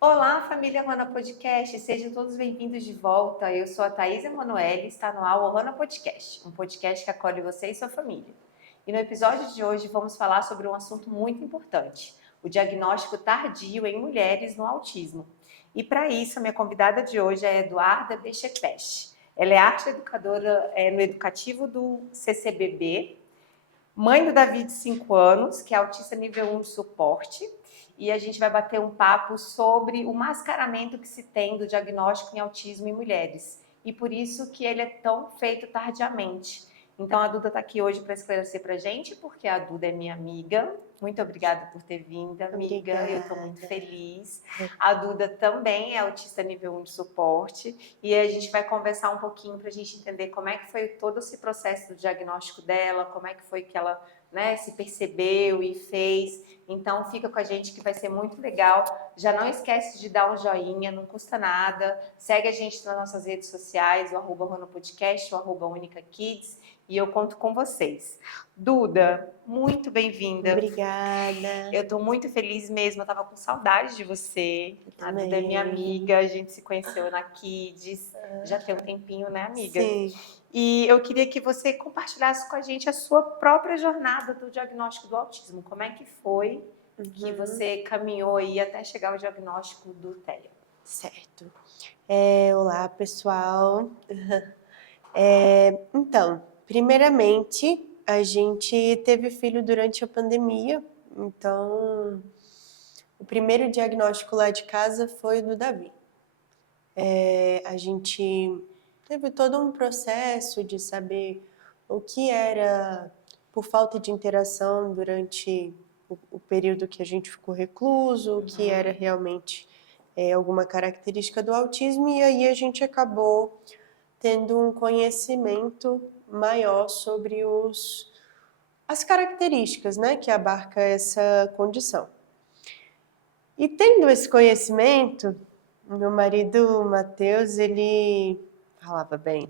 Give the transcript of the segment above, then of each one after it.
Olá, família Rona Podcast, sejam todos bem-vindos de volta. Eu sou a Thaís Emanuele e está no ar o Rona Podcast, um podcast que acolhe você e sua família. E no episódio de hoje vamos falar sobre um assunto muito importante, o diagnóstico tardio em mulheres no autismo. E para isso, a minha convidada de hoje é a Eduarda Bechepesh. Ela é arte educadora no educativo do CCBB, mãe do Davi de 5 anos, que é autista nível 1 de suporte, e a gente vai bater um papo sobre o mascaramento que se tem do diagnóstico em autismo em mulheres, e por isso que ele é tão feito tardiamente. Então a Duda está aqui hoje para esclarecer para a gente, porque a Duda é minha amiga. Muito obrigada por ter vindo, amiga. Eu estou muito Obrigada. feliz. A Duda também é autista nível 1 de suporte, e a gente vai conversar um pouquinho para a gente entender como é que foi todo esse processo do diagnóstico dela, como é que foi que ela, né, se percebeu e fez. Então fica com a gente que vai ser muito legal. Já não esquece de dar um joinha, não custa nada. Segue a gente nas nossas redes sociais, o @RonaPodcast, o @UnicaKids, e eu conto com vocês. Duda, muito bem-vinda. Obrigada. Eu estou muito feliz mesmo, eu estava com saudade de você. Eu A Duda é minha também. amiga, a gente se conheceu na Kids, já tem um tempinho, né, amiga? Sim. E eu queria que você compartilhasse com a gente a sua própria jornada do diagnóstico do autismo. Como é que foi que Uhum. você caminhou aí até chegar ao diagnóstico do TEA? Certo. Olá, pessoal. Então, primeiramente, a gente teve filho durante a pandemia, então o primeiro diagnóstico lá de casa foi do Davi. A gente teve todo um processo de saber o que era por falta de interação durante o período que a gente ficou recluso, o que era realmente alguma característica do autismo, e aí a gente acabou tendo um conhecimento maior sobre as características, né, que abarca essa condição. E tendo esse conhecimento, meu marido, Matheus, ele falava, bem,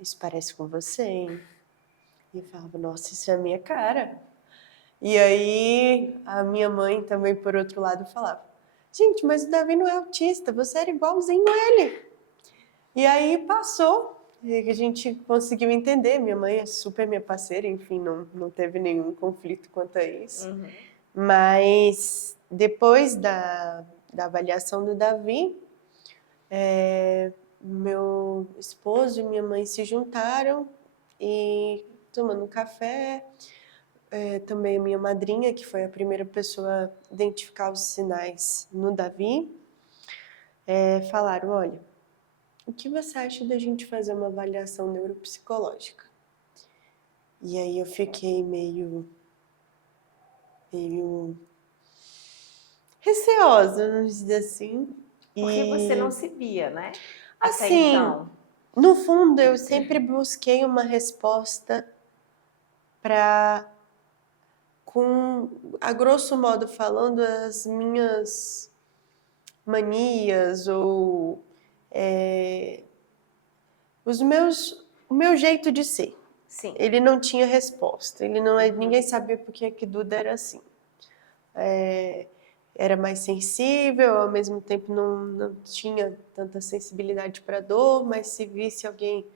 isso parece com você, hein? E eu falava, nossa, isso é a minha cara. E aí a minha mãe também, por outro lado, falava, gente, mas o Davi não é autista, você era igualzinho a ele. E aí passou, e a gente conseguiu entender, minha mãe é super minha parceira, enfim, não teve nenhum conflito quanto a isso. Mas depois da avaliação do Davi, meu esposo e minha mãe se juntaram e tomando um café, também a minha madrinha, que foi a primeira pessoa a identificar os sinais no Davi, falaram, olha, o que você acha da gente fazer uma avaliação neuropsicológica? E aí eu fiquei meio receosa, vamos dizer assim. Porque você não E se via, né? Até assim, então. no fundo eu sempre busquei uma resposta para, com, a grosso modo falando, as minhas manias ou o meu jeito de ser. Sim. Ele não tinha resposta. Ele não, ninguém sabia por que Duda era assim. Era mais sensível, ao mesmo tempo não tinha tanta sensibilidade para dor, mas se visse alguém,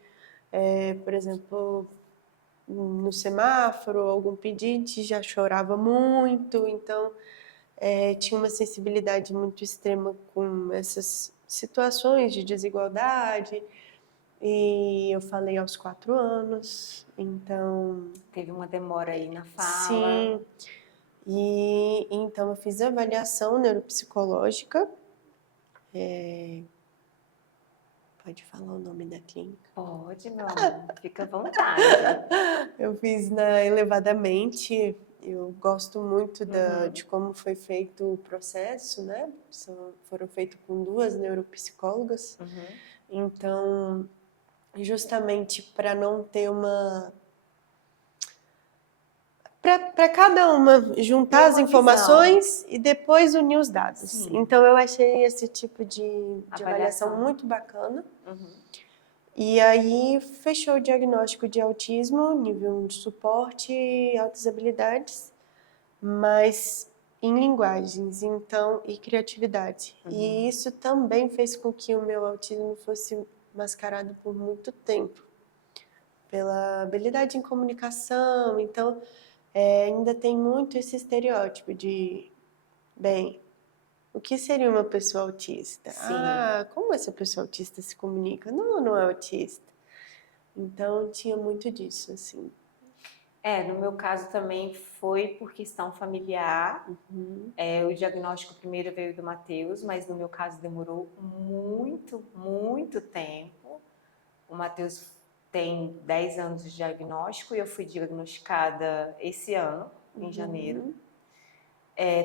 por exemplo, no semáforo, algum pedinte, já chorava muito, então tinha uma sensibilidade muito extrema com essas situações de desigualdade. E eu falei aos 4 anos, então Teve uma demora aí na fala. sim. E então eu fiz a avaliação neuropsicológica. Pode falar o nome da clínica? Pode, meu amor, fica à vontade. Eu fiz na Elevadamente. Eu gosto muito de como foi feito o processo, né? Foram feitos com 2 neuropsicólogas. Então, justamente para não ter uma... Para cada uma Ter juntar as uma visão. informações e depois unir os dados. Sim. Então, eu achei esse tipo de avaliação Avaliação. muito bacana. E aí fechou o diagnóstico de autismo, nível 1 de suporte e altas habilidades, mas em linguagens, então, e criatividade. E isso também fez com que o meu autismo fosse mascarado por muito tempo, pela habilidade em comunicação. Então, ainda tem muito esse estereótipo de, bem, o que seria uma pessoa autista? Sim. Como essa pessoa autista se comunica? Não, não é autista. Então, tinha muito disso, assim. No meu caso também foi por questão familiar. O diagnóstico primeiro veio do Matheus, mas no meu caso demorou muito, muito tempo. O Matheus tem 10 anos de diagnóstico e eu fui diagnosticada esse ano, em janeiro.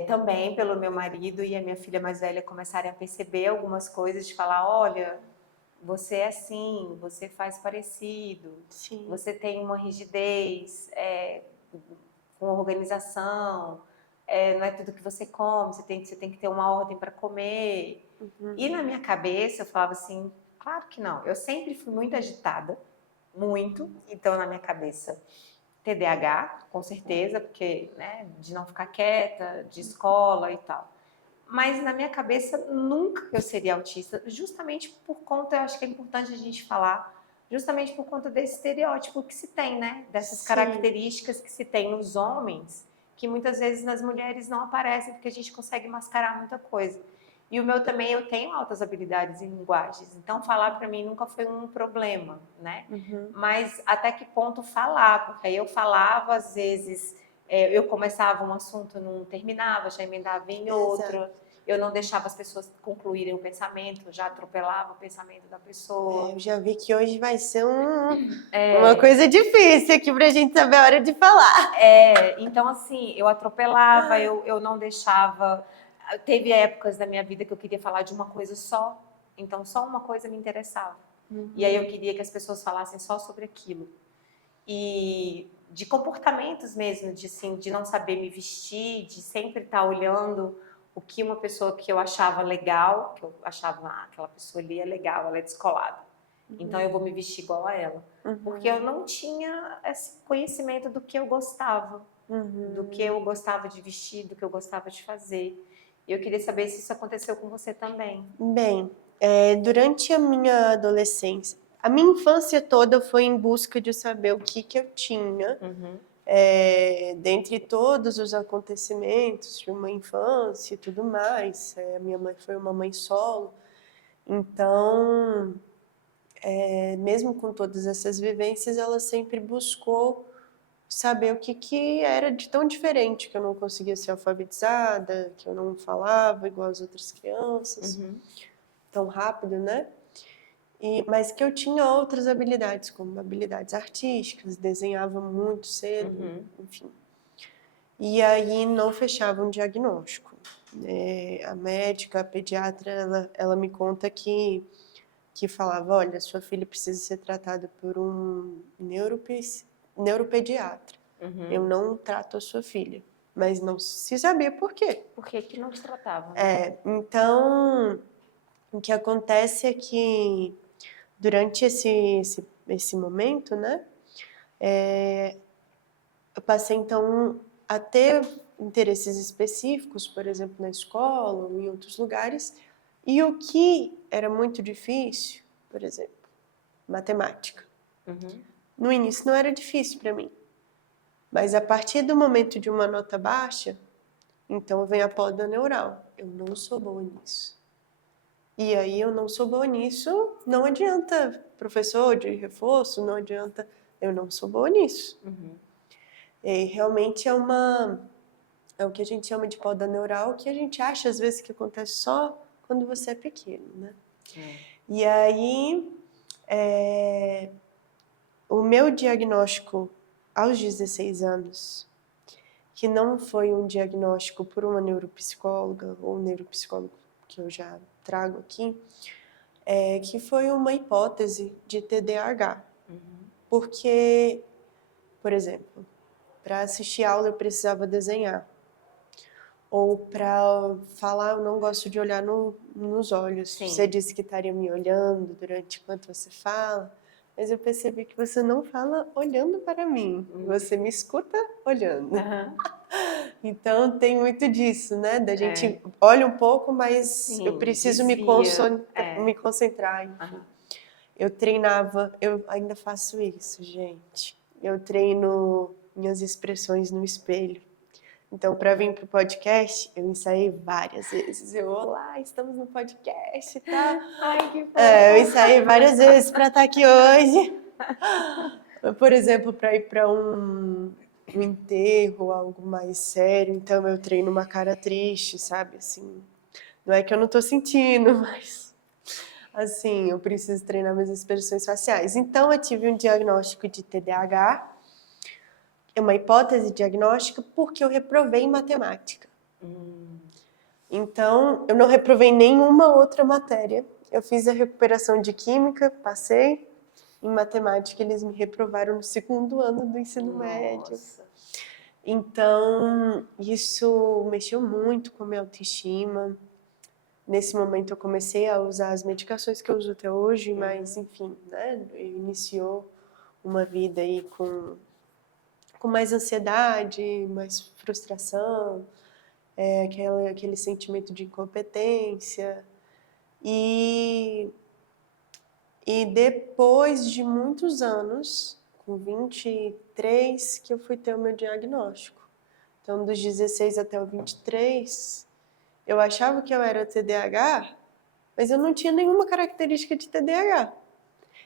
Também pelo meu marido e a minha filha mais velha começarem a perceber algumas coisas, de falar, olha, você é assim, você faz parecido, Sim. você tem uma rigidez, com organização, não é tudo que você come, você tem que ter uma ordem para comer. E na minha cabeça eu falava assim, claro que não, eu sempre fui muito agitada, muito, então na minha cabeça TDAH, com certeza, porque, né, de não ficar quieta, de escola e tal. Mas na minha cabeça nunca eu seria autista, justamente por conta, eu acho que é importante a gente falar, justamente por conta desse estereótipo que se tem, né? Dessas Sim. características que se tem nos homens, que muitas vezes nas mulheres não aparecem, porque a gente consegue mascarar muita coisa. E o meu também, eu tenho altas habilidades em linguagens, então falar para mim nunca foi um problema, né? Mas até que ponto falar? Porque aí eu falava, às vezes, eu começava um assunto, não terminava, já emendava em outro. Exato. Eu não deixava as pessoas concluírem o pensamento, já atropelava o pensamento da pessoa. Eu já vi que hoje vai ser uma coisa difícil aqui pra gente saber a hora de falar. Então assim, eu atropelava, eu não deixava. Teve épocas da minha vida que eu queria falar de uma coisa só, então só uma coisa me interessava. E aí eu queria que as pessoas falassem só sobre aquilo. E de comportamentos mesmo, de não saber me vestir, de sempre estar olhando o que uma pessoa que eu achava legal, que eu achava, aquela pessoa ali é legal, ela é descolada. Então eu vou me vestir igual a ela. Porque eu não tinha esse conhecimento do que eu gostava, do que eu gostava de vestir, do que eu gostava de fazer. E eu queria saber se isso aconteceu com você também. Bem, durante a minha adolescência, a minha infância toda foi em busca de saber o que eu tinha, dentre todos os acontecimentos de uma infância e tudo mais. A minha mãe foi uma mãe solo, então, mesmo com todas essas vivências, ela sempre buscou saber o que era de tão diferente, que eu não conseguia ser alfabetizada, que eu não falava igual as outras crianças, tão rápido, né? Mas que eu tinha outras habilidades, como habilidades artísticas, desenhava muito cedo, enfim. E aí não fechava um diagnóstico. A médica, a pediatra, ela me conta que falava, olha, sua filha precisa ser tratada por um neuropediatra. Eu não trato a sua filha. Mas não se sabia por quê. Por que não te tratavam? Então, o que acontece é que durante esse momento, né, eu passei então a ter interesses específicos, por exemplo, na escola ou em outros lugares, e o que era muito difícil, por exemplo, matemática. No início não era difícil para mim, mas a partir do momento de uma nota baixa, então vem a poda neural. Eu não sou boa nisso. E aí eu não sou boa nisso, não adianta professor de reforço, não adianta, eu não sou boa nisso. E realmente é o que a gente chama de poda neural, que a gente acha às vezes que acontece só quando você é pequeno, né? E aí, o meu diagnóstico aos 16 anos, que não foi um diagnóstico por uma neuropsicóloga ou neuropsicólogo que eu já trago aqui, que foi uma hipótese de TDAH. Porque, por exemplo, para assistir aula eu precisava desenhar. Ou para falar, eu não gosto de olhar nos olhos. Sim. Você disse que estaria me olhando durante enquanto você fala. Mas eu percebi que você não fala olhando para mim, você me escuta olhando. Aham. Então tem muito disso, né? Da É. gente olha um pouco, mas Sim, eu preciso desvia. me concentrar. Enfim. Aham. Eu treinava, eu ainda faço isso, gente. Eu treino minhas expressões no espelho. Então, para vir pro podcast, eu ensaiei várias vezes. Olá, estamos no podcast, tá? Ai, que Eu fofo. ensaiei várias vezes para estar aqui hoje. Por exemplo, para ir para um enterro, algo mais sério, então eu treino uma cara triste, sabe? Assim, não é que eu não tô sentindo, mas assim, eu preciso treinar minhas expressões faciais. Então, eu tive um diagnóstico de TDAH, uma hipótese diagnóstica, porque eu reprovei em matemática. Então, eu não reprovei nenhuma outra matéria. Eu fiz a recuperação de química, passei. Em matemática, eles me reprovaram no segundo ano do ensino médio. Nossa. Então, isso mexeu muito com a minha autoestima. Nesse momento, eu comecei a usar as medicações que eu uso até hoje, mas, enfim, né, iniciou uma vida aí com mais ansiedade, mais frustração, aquele sentimento de incompetência. E depois de muitos anos, com 23, que eu fui ter o meu diagnóstico. Então, dos 16 até o 23, eu achava que eu era TDAH, mas eu não tinha nenhuma característica de TDAH.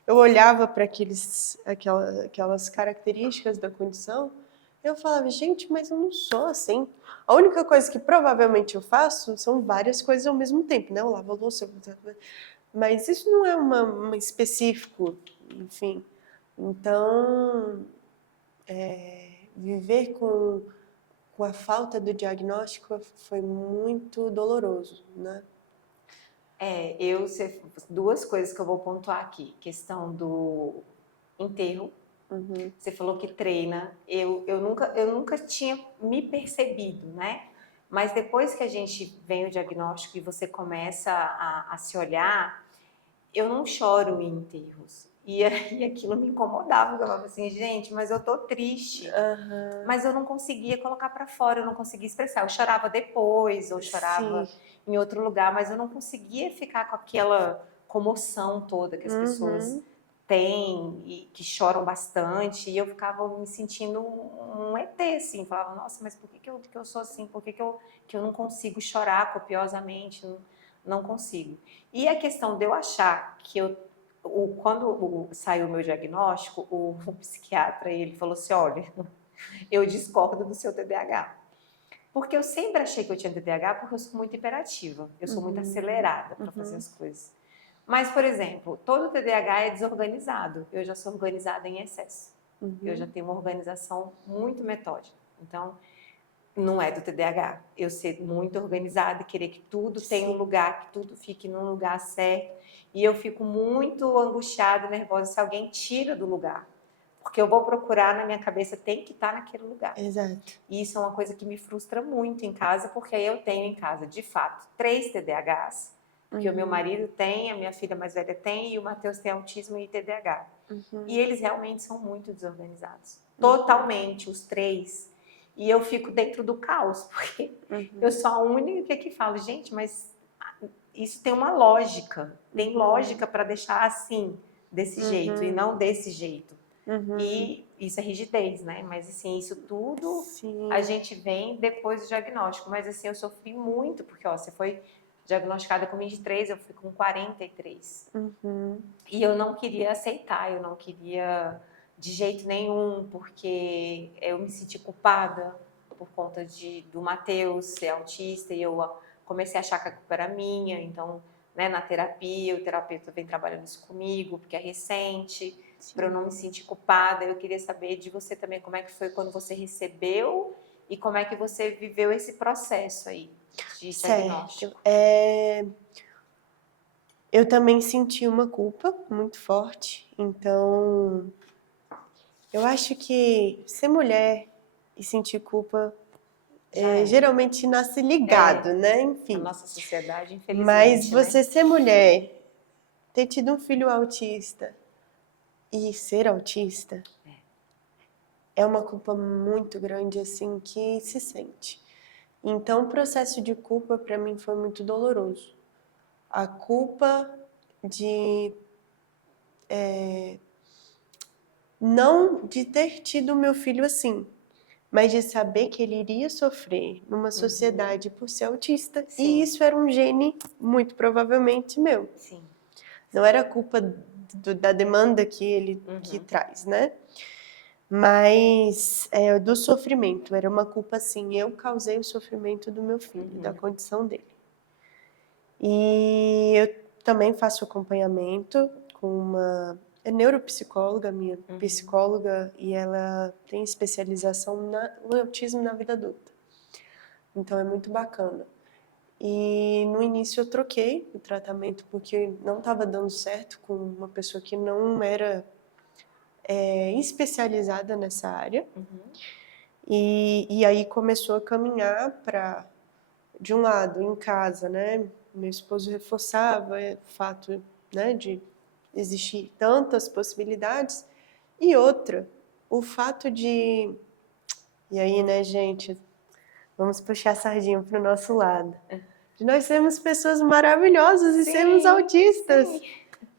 Eu olhava para aquelas características da condição, eu falava, gente, mas eu não sou assim. A única coisa que provavelmente eu faço são várias coisas ao mesmo tempo, né? Eu lavo a louça, mas isso não é uma específico, enfim. Então, viver com a falta do diagnóstico foi muito doloroso, né? Duas coisas que eu vou pontuar aqui. Questão do enterro. Você falou que treina. Eu nunca tinha me percebido, né? Mas depois que a gente vem o diagnóstico e você começa a se olhar, eu não choro em enterros. E aquilo me incomodava. Eu falava assim, gente, mas eu tô triste. Mas eu não conseguia colocar para fora, eu não conseguia expressar. Eu chorava depois, ou chorava em outro lugar, mas eu não conseguia ficar com aquela comoção toda que as pessoas têm e que choram bastante. E eu ficava me sentindo um ET, assim. Falava, nossa, mas por que eu sou assim? Por que eu não consigo chorar copiosamente? Não consigo. E a questão de eu achar que quando saiu o meu diagnóstico, o psiquiatra, ele falou assim, olha, eu discordo do seu TDAH. Porque eu sempre achei que eu tinha TDAH porque eu sou muito hiperativa, eu sou muito acelerada para fazer as coisas. Mas, por exemplo, todo TDAH é desorganizado, eu já sou organizada em excesso. Eu já tenho uma organização muito metódica. Então, não é do TDAH. Eu ser muito organizada e querer que tudo tenha um lugar, que tudo fique num lugar certo. E eu fico muito angustiada, nervosa se alguém tira do lugar. Porque eu vou procurar, na minha cabeça, tem que estar naquele lugar. Exato. E isso é uma coisa que me frustra muito em casa, porque eu tenho em casa, de fato, 3 TDAHs. Porque o meu marido tem, a minha filha mais velha tem, e o Matheus tem autismo e TDAH. E eles realmente são muito desorganizados. Totalmente, os 3. E eu fico dentro do caos, porque eu sou a única que falo, gente, mas isso tem uma lógica. Tem lógica para deixar assim, desse jeito, e não desse jeito. E isso é rigidez, né? Mas assim, isso tudo a gente vem depois do diagnóstico. Mas assim, eu sofri muito, porque ó, você foi diagnosticada com 23, eu fui com 43. E eu não queria aceitar, eu não queria de jeito nenhum, porque eu me senti culpada por conta do Matheus ser autista, e eu comecei a achar que a culpa era minha. Então, né, na terapia, o terapeuta vem trabalhando isso comigo, porque é recente, para eu não me sentir culpada. Eu queria saber de você também como é que foi quando você recebeu e como é que você viveu esse processo aí de diagnóstico. Eu também senti uma culpa muito forte, então eu acho que ser mulher e sentir culpa geralmente nasce ligado, né? Enfim. A nossa sociedade, infelizmente. Mas você ser mulher, ter tido um filho autista, e ser autista é uma culpa muito grande, assim, que se sente. Então, o processo de culpa para mim foi muito doloroso. A culpa de não de ter tido meu filho assim, mas de saber que ele iria sofrer numa sociedade por ser autista. Sim. E isso era um gene, muito provavelmente, meu. Sim. Não era culpa da demanda que ele que traz, né? Mas do sofrimento. Era uma culpa assim, eu causei o sofrimento do meu filho, da condição dele. E eu também faço acompanhamento com uma neuropsicóloga, minha psicóloga, e ela tem especialização no autismo na vida adulta. Então é muito bacana. E no início eu troquei o tratamento porque não estava dando certo com uma pessoa que não era especializada nessa área. E aí começou a caminhar para, de um lado, em casa, né? Meu esposo reforçava o fato, né, de existir tantas possibilidades. E outra, o fato de... E aí, né, gente, vamos puxar a sardinha para o nosso lado. De nós sermos pessoas maravilhosas e sermos autistas. Sim.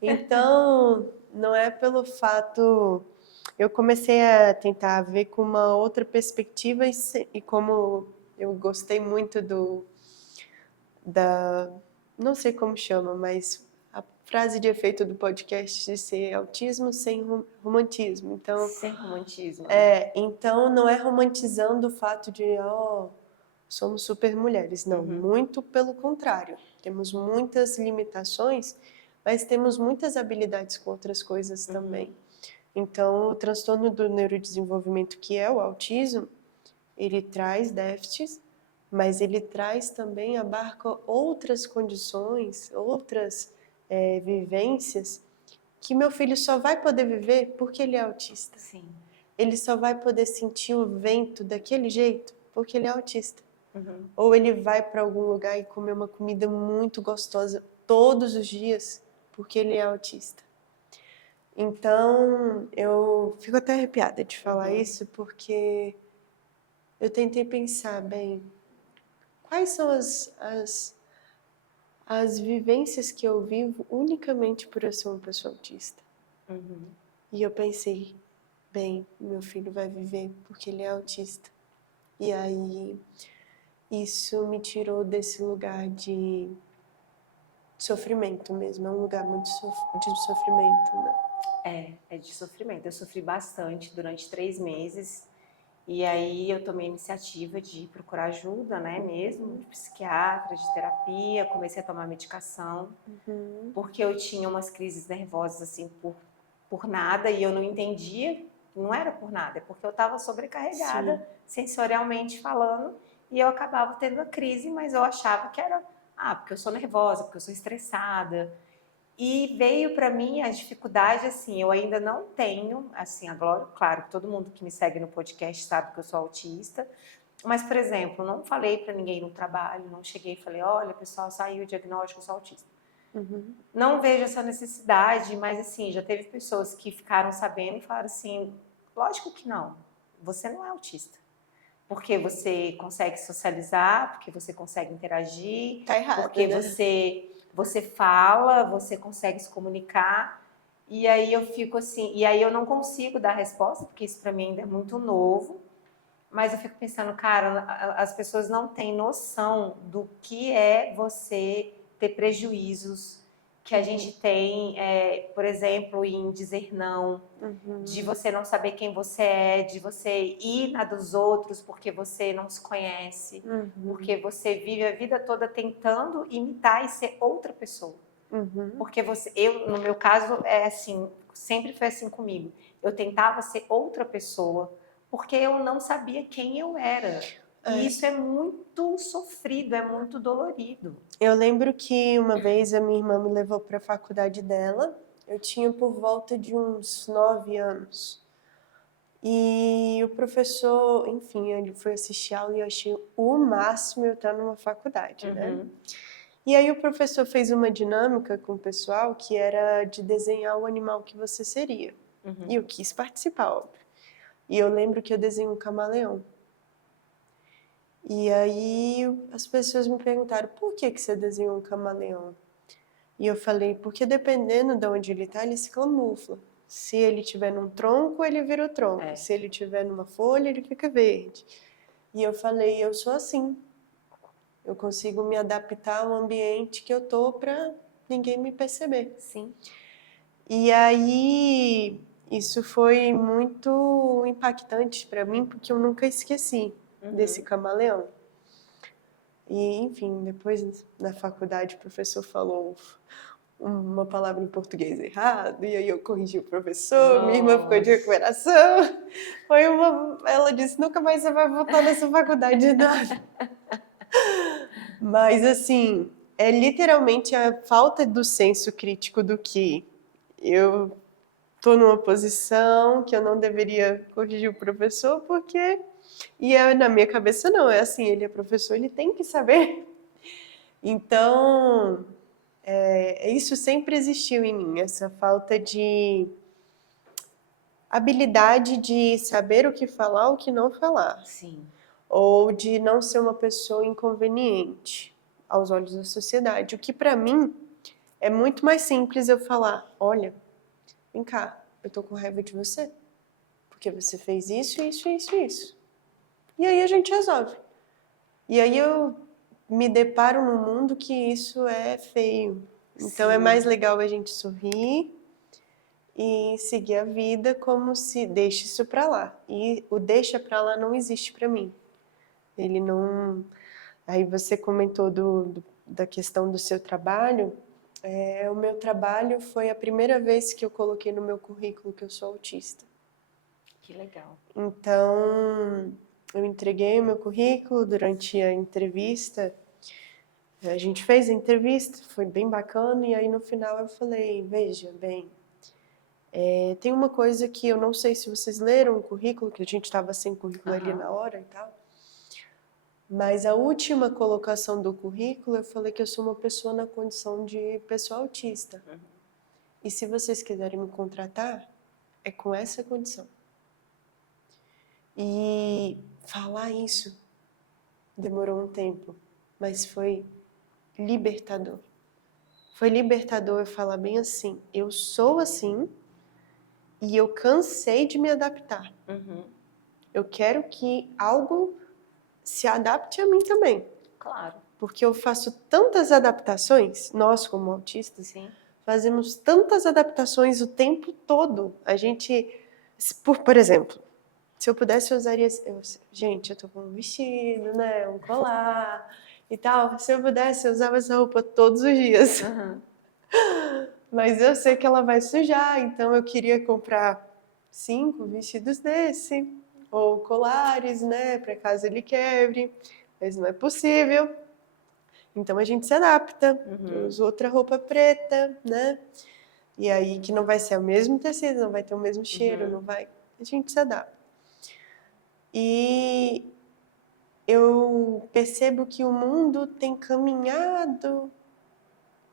Então, não é pelo fato... Eu comecei a tentar ver com uma outra perspectiva e como eu gostei muito não sei como chama, mas a frase de efeito do podcast de ser autismo sem romantismo. Então, sem romantismo. Então não é romantizando o fato de somos super mulheres, não, muito pelo contrário. Temos muitas limitações, mas temos muitas habilidades com outras coisas também. Então, o transtorno do neurodesenvolvimento, que é o autismo, ele traz déficits, mas ele traz também, abarca outras condições, outras vivências, que meu filho só vai poder viver porque ele é autista. Sim. Ele só vai poder sentir o vento daquele jeito porque ele é autista. Ou ele vai para algum lugar e comer uma comida muito gostosa todos os dias porque ele é autista. Então, eu fico até arrepiada de falar isso, porque eu tentei pensar, bem, quais são as vivências que eu vivo unicamente por eu ser uma pessoa autista? E eu pensei, bem, meu filho vai viver porque ele é autista. E aí, isso me tirou desse lugar de sofrimento mesmo, é um lugar muito de sofrimento, né? É de sofrimento. Eu sofri bastante durante 3 meses e aí eu tomei a iniciativa de procurar ajuda, né, mesmo, de psiquiatra, de terapia, comecei a tomar medicação, porque eu tinha umas crises nervosas, assim, por nada e eu não entendia, não era por nada, é porque eu estava sobrecarregada, sensorialmente falando, e eu acabava tendo a crise, mas eu achava que era, porque eu sou nervosa, porque eu sou estressada. E veio para mim a dificuldade, assim, eu ainda não tenho, assim, agora, claro, todo mundo que me segue no podcast sabe que eu sou autista, mas, por exemplo, não falei para ninguém no trabalho, não cheguei e falei, olha, pessoal, saiu o diagnóstico, eu sou autista. Não vejo essa necessidade, mas, assim, já teve pessoas que ficaram sabendo e falaram assim, lógico que não, você não é autista. Porque você consegue socializar, porque você consegue interagir, Tá errado, porque né? você fala, você consegue se comunicar. E aí eu fico assim, e aí eu não consigo dar resposta, porque isso para mim ainda é muito novo. Mas eu fico pensando, cara, as pessoas não têm noção do que é você ter prejuízos que a gente tem, por exemplo, em dizer não, de você não saber quem você é, de você ir na dos outros porque você não se conhece, porque você vive a vida toda tentando imitar e ser outra pessoa. Porque no meu caso, é assim, sempre foi assim comigo. Eu tentava ser outra pessoa porque eu não sabia quem eu era. E isso é muito sofrido, é muito dolorido. Eu lembro que uma vez a minha irmã me levou para a faculdade dela. Eu tinha por volta de uns 9 anos. E o professor, enfim, ele foi assistir aula e eu achei o máximo eu estar numa faculdade, né? E aí o professor fez uma dinâmica com o pessoal que era de desenhar o animal que você seria. E eu quis participar, óbvio. E eu lembro que eu desenhei um camaleão. E aí as pessoas me perguntaram, por que você desenhou um camaleão? E eu falei, porque dependendo de onde ele está, ele se camufla. Se ele estiver num tronco, ele vira o tronco. Se ele estiver numa folha, ele fica verde. E eu falei, eu sou assim. Eu consigo me adaptar ao ambiente que eu tô para ninguém me perceber. Sim. E aí isso foi muito impactante para mim, porque eu nunca esqueci desse camaleão. E, enfim, depois na faculdade o professor falou uma palavra em português errado, e aí eu corrigi o professor, minha irmã ficou de recuperação. Ela disse, nunca mais você vai voltar nessa faculdade de nada. Mas, assim, é literalmente a falta do senso crítico do que eu tô numa posição que eu não deveria corrigir o professor, porque... E na minha cabeça não, é assim, ele é professor, ele tem que saber. Então, isso sempre existiu em mim, essa falta de habilidade de saber o que falar, o que não falar. Sim. Ou de não ser uma pessoa inconveniente aos olhos da sociedade. O que para mim é muito mais simples eu falar, olha, vem cá, eu tô com raiva de você, porque você fez isso, isso, isso, isso. E aí a gente resolve. E aí eu me deparo num mundo que isso é feio. Então é mais legal a gente sorrir e seguir a vida como se deixe isso pra lá. E o deixa pra lá não existe pra mim. Ele não... Aí você comentou da questão do seu trabalho. O meu trabalho foi a primeira vez que eu coloquei no meu currículo que eu sou autista. Que legal. Então, eu entreguei o meu currículo durante a entrevista. A gente fez a entrevista, foi bem bacana, e aí no final eu falei, veja, bem, tem uma coisa que eu não sei se vocês leram o currículo, que a gente estava sem currículo ali na hora e tal, mas a última colocação do currículo eu falei que eu sou uma pessoa na condição de pessoa autista. E se vocês quiserem me contratar, é com essa condição. E falar isso demorou um tempo, mas foi libertador. Foi libertador eu falar bem assim, eu sou assim e eu cansei de me adaptar. Eu quero que algo se adapte a mim também. Claro. Porque eu faço tantas adaptações, nós como autistas, fazemos tantas adaptações o tempo todo. A gente, por exemplo, se eu pudesse eu usaria, gente, eu tô com um vestido, né, um colar e tal. Se eu pudesse eu usava essa roupa todos os dias. Mas eu sei que ela vai sujar, então eu queria comprar 5 vestidos desse, ou colares, né, para caso ele quebre, mas não é possível. Então a gente se adapta, usa outra roupa preta, né, e aí que não vai ser o mesmo tecido, não vai ter o mesmo cheiro, não vai, a gente se adapta. E eu percebo que o mundo tem caminhado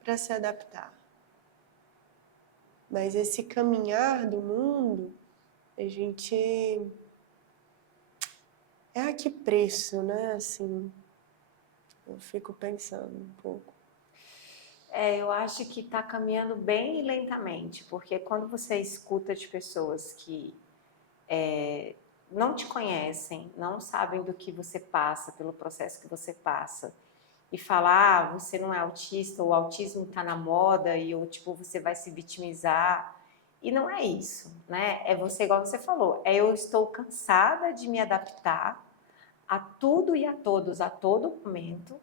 para se adaptar. Mas esse caminhar do mundo, a gente... É a que preço, né? Assim, eu fico pensando um pouco. Eu acho que está caminhando bem lentamente, porque quando você escuta de pessoas que não te conhecem, não sabem do que você passa, pelo processo que você passa, e falar, você não é autista, o autismo está na moda, e ou, tipo, você vai se vitimizar. E não é isso, né? É você, igual você falou, eu estou cansada de me adaptar a tudo e a todos, a todo momento,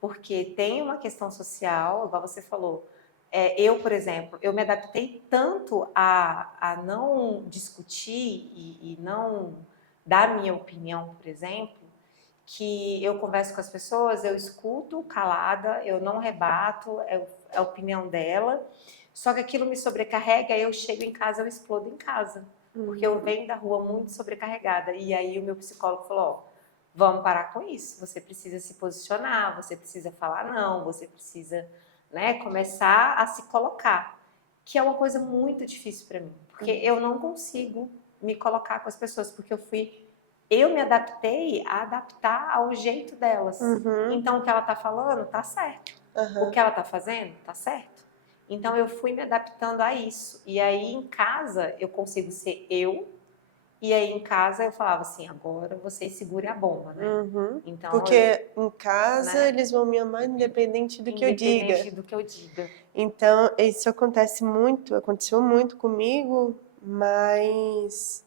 porque tem uma questão social, igual você falou. Eu, por exemplo, eu me adaptei tanto a não discutir e não dar minha opinião, por exemplo, que eu converso com as pessoas, eu escuto calada, eu não rebato, é a opinião dela, só que aquilo me sobrecarrega, eu chego em casa, eu explodo em casa, porque eu venho da rua muito sobrecarregada. E aí o meu psicólogo falou, ó, vamos parar com isso, você precisa se posicionar, você precisa falar não, você precisa, né, começar a se colocar. que é uma coisa muito difícil para mim, porque eu não consigo me colocar com as pessoas, porque eu me adaptei a adaptar ao jeito delas. Então, o que ela tá falando, tá certo. O que ela tá fazendo, tá certo. Então, eu fui me adaptando a isso. E aí, em casa, eu consigo ser eu. E aí, em casa, eu falava assim, agora vocês segurem a bomba, né? Então, porque em casa eles vão me amar independente do que eu diga. Independente do que eu diga. Então, isso aconteceu muito comigo, mas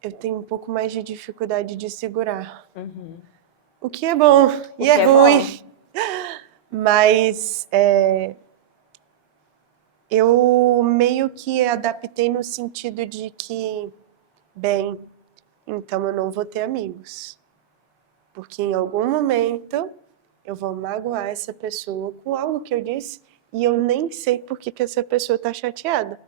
eu tenho um pouco mais de dificuldade de segurar. O que é bom e é ruim. Mas eu meio que adaptei no sentido de que, bem, então eu não vou ter amigos. Porque em algum momento eu vou magoar essa pessoa com algo que eu disse e eu nem sei por que essa pessoa está chateada.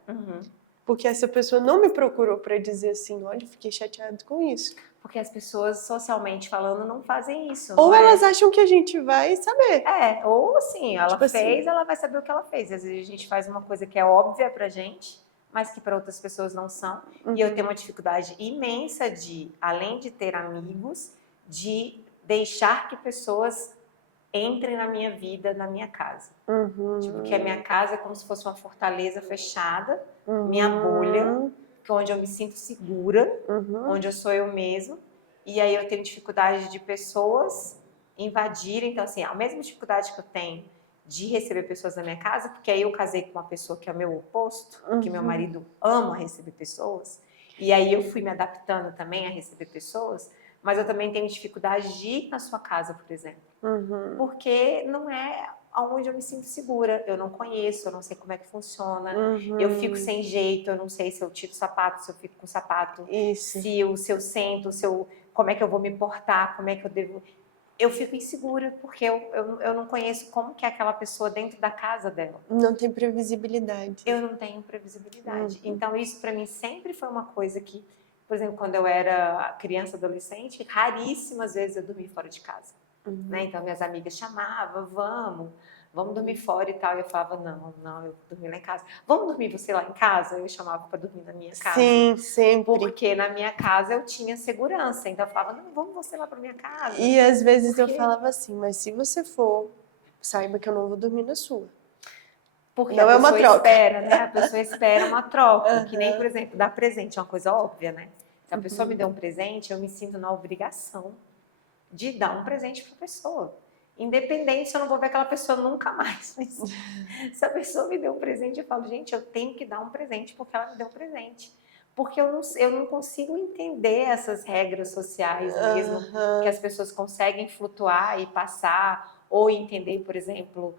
Porque essa pessoa não me procurou para dizer assim, olha, fiquei chateado com isso. Porque as pessoas, socialmente falando, não fazem isso. Ou elas acham que a gente vai saber. Ou assim, ela Tipo fez, assim. ela vai saber o que ela fez. Às vezes a gente faz uma coisa que é óbvia pra gente, mas que para outras pessoas não são. E eu tenho uma dificuldade imensa de, além de ter amigos, de deixar que pessoas entrem na minha vida, na minha casa. Tipo, que a minha casa é como se fosse uma fortaleza fechada, minha bolha, onde eu me sinto segura, onde eu sou eu mesma. E aí eu tenho dificuldade de pessoas invadirem. Então, assim, a mesma dificuldade que eu tenho de receber pessoas na minha casa, porque aí eu casei com uma pessoa que é o meu oposto, que meu marido ama receber pessoas. E aí eu fui me adaptando também a receber pessoas, mas eu também tenho dificuldade de ir na sua casa, por exemplo. Porque não é onde eu me sinto segura. Eu não conheço, eu não sei como é que funciona. Eu fico sem jeito, eu não sei se eu tiro o sapato, se eu fico com o sapato, se eu sento, como é que eu vou me portar, como é que eu devo... Eu fico insegura, porque eu não conheço como que é aquela pessoa dentro da casa dela. Não tem previsibilidade. Eu não tenho previsibilidade. Então, isso para mim sempre foi uma coisa que, por exemplo, quando eu era criança, adolescente, raríssimas vezes eu dormi fora de casa. Né? Então, minhas amigas chamavam, vamos dormir fora e tal. E eu falava, não, eu dormi lá em casa. Vamos dormir você lá em casa? Eu chamava para dormir na minha casa. Sim, sempre. Porque na minha casa eu tinha segurança. Então, eu falava, não, vamos você lá para minha casa. E às vezes eu falava assim, mas se você for, saiba que eu não vou dormir na sua. Porque não a é uma pessoa troca. espera, né? A pessoa espera uma troca. Que nem, por exemplo, dar presente é uma coisa óbvia, né? Se a pessoa me der um presente, eu me sinto na obrigação de dar um presente para a pessoa. Independente se eu não vou ver aquela pessoa nunca mais. Mas se a pessoa me deu um presente, eu falo, gente, eu tenho que dar um presente porque ela me deu um presente. Porque eu não consigo entender essas regras sociais mesmo, que as pessoas conseguem flutuar e passar, ou entender, por exemplo,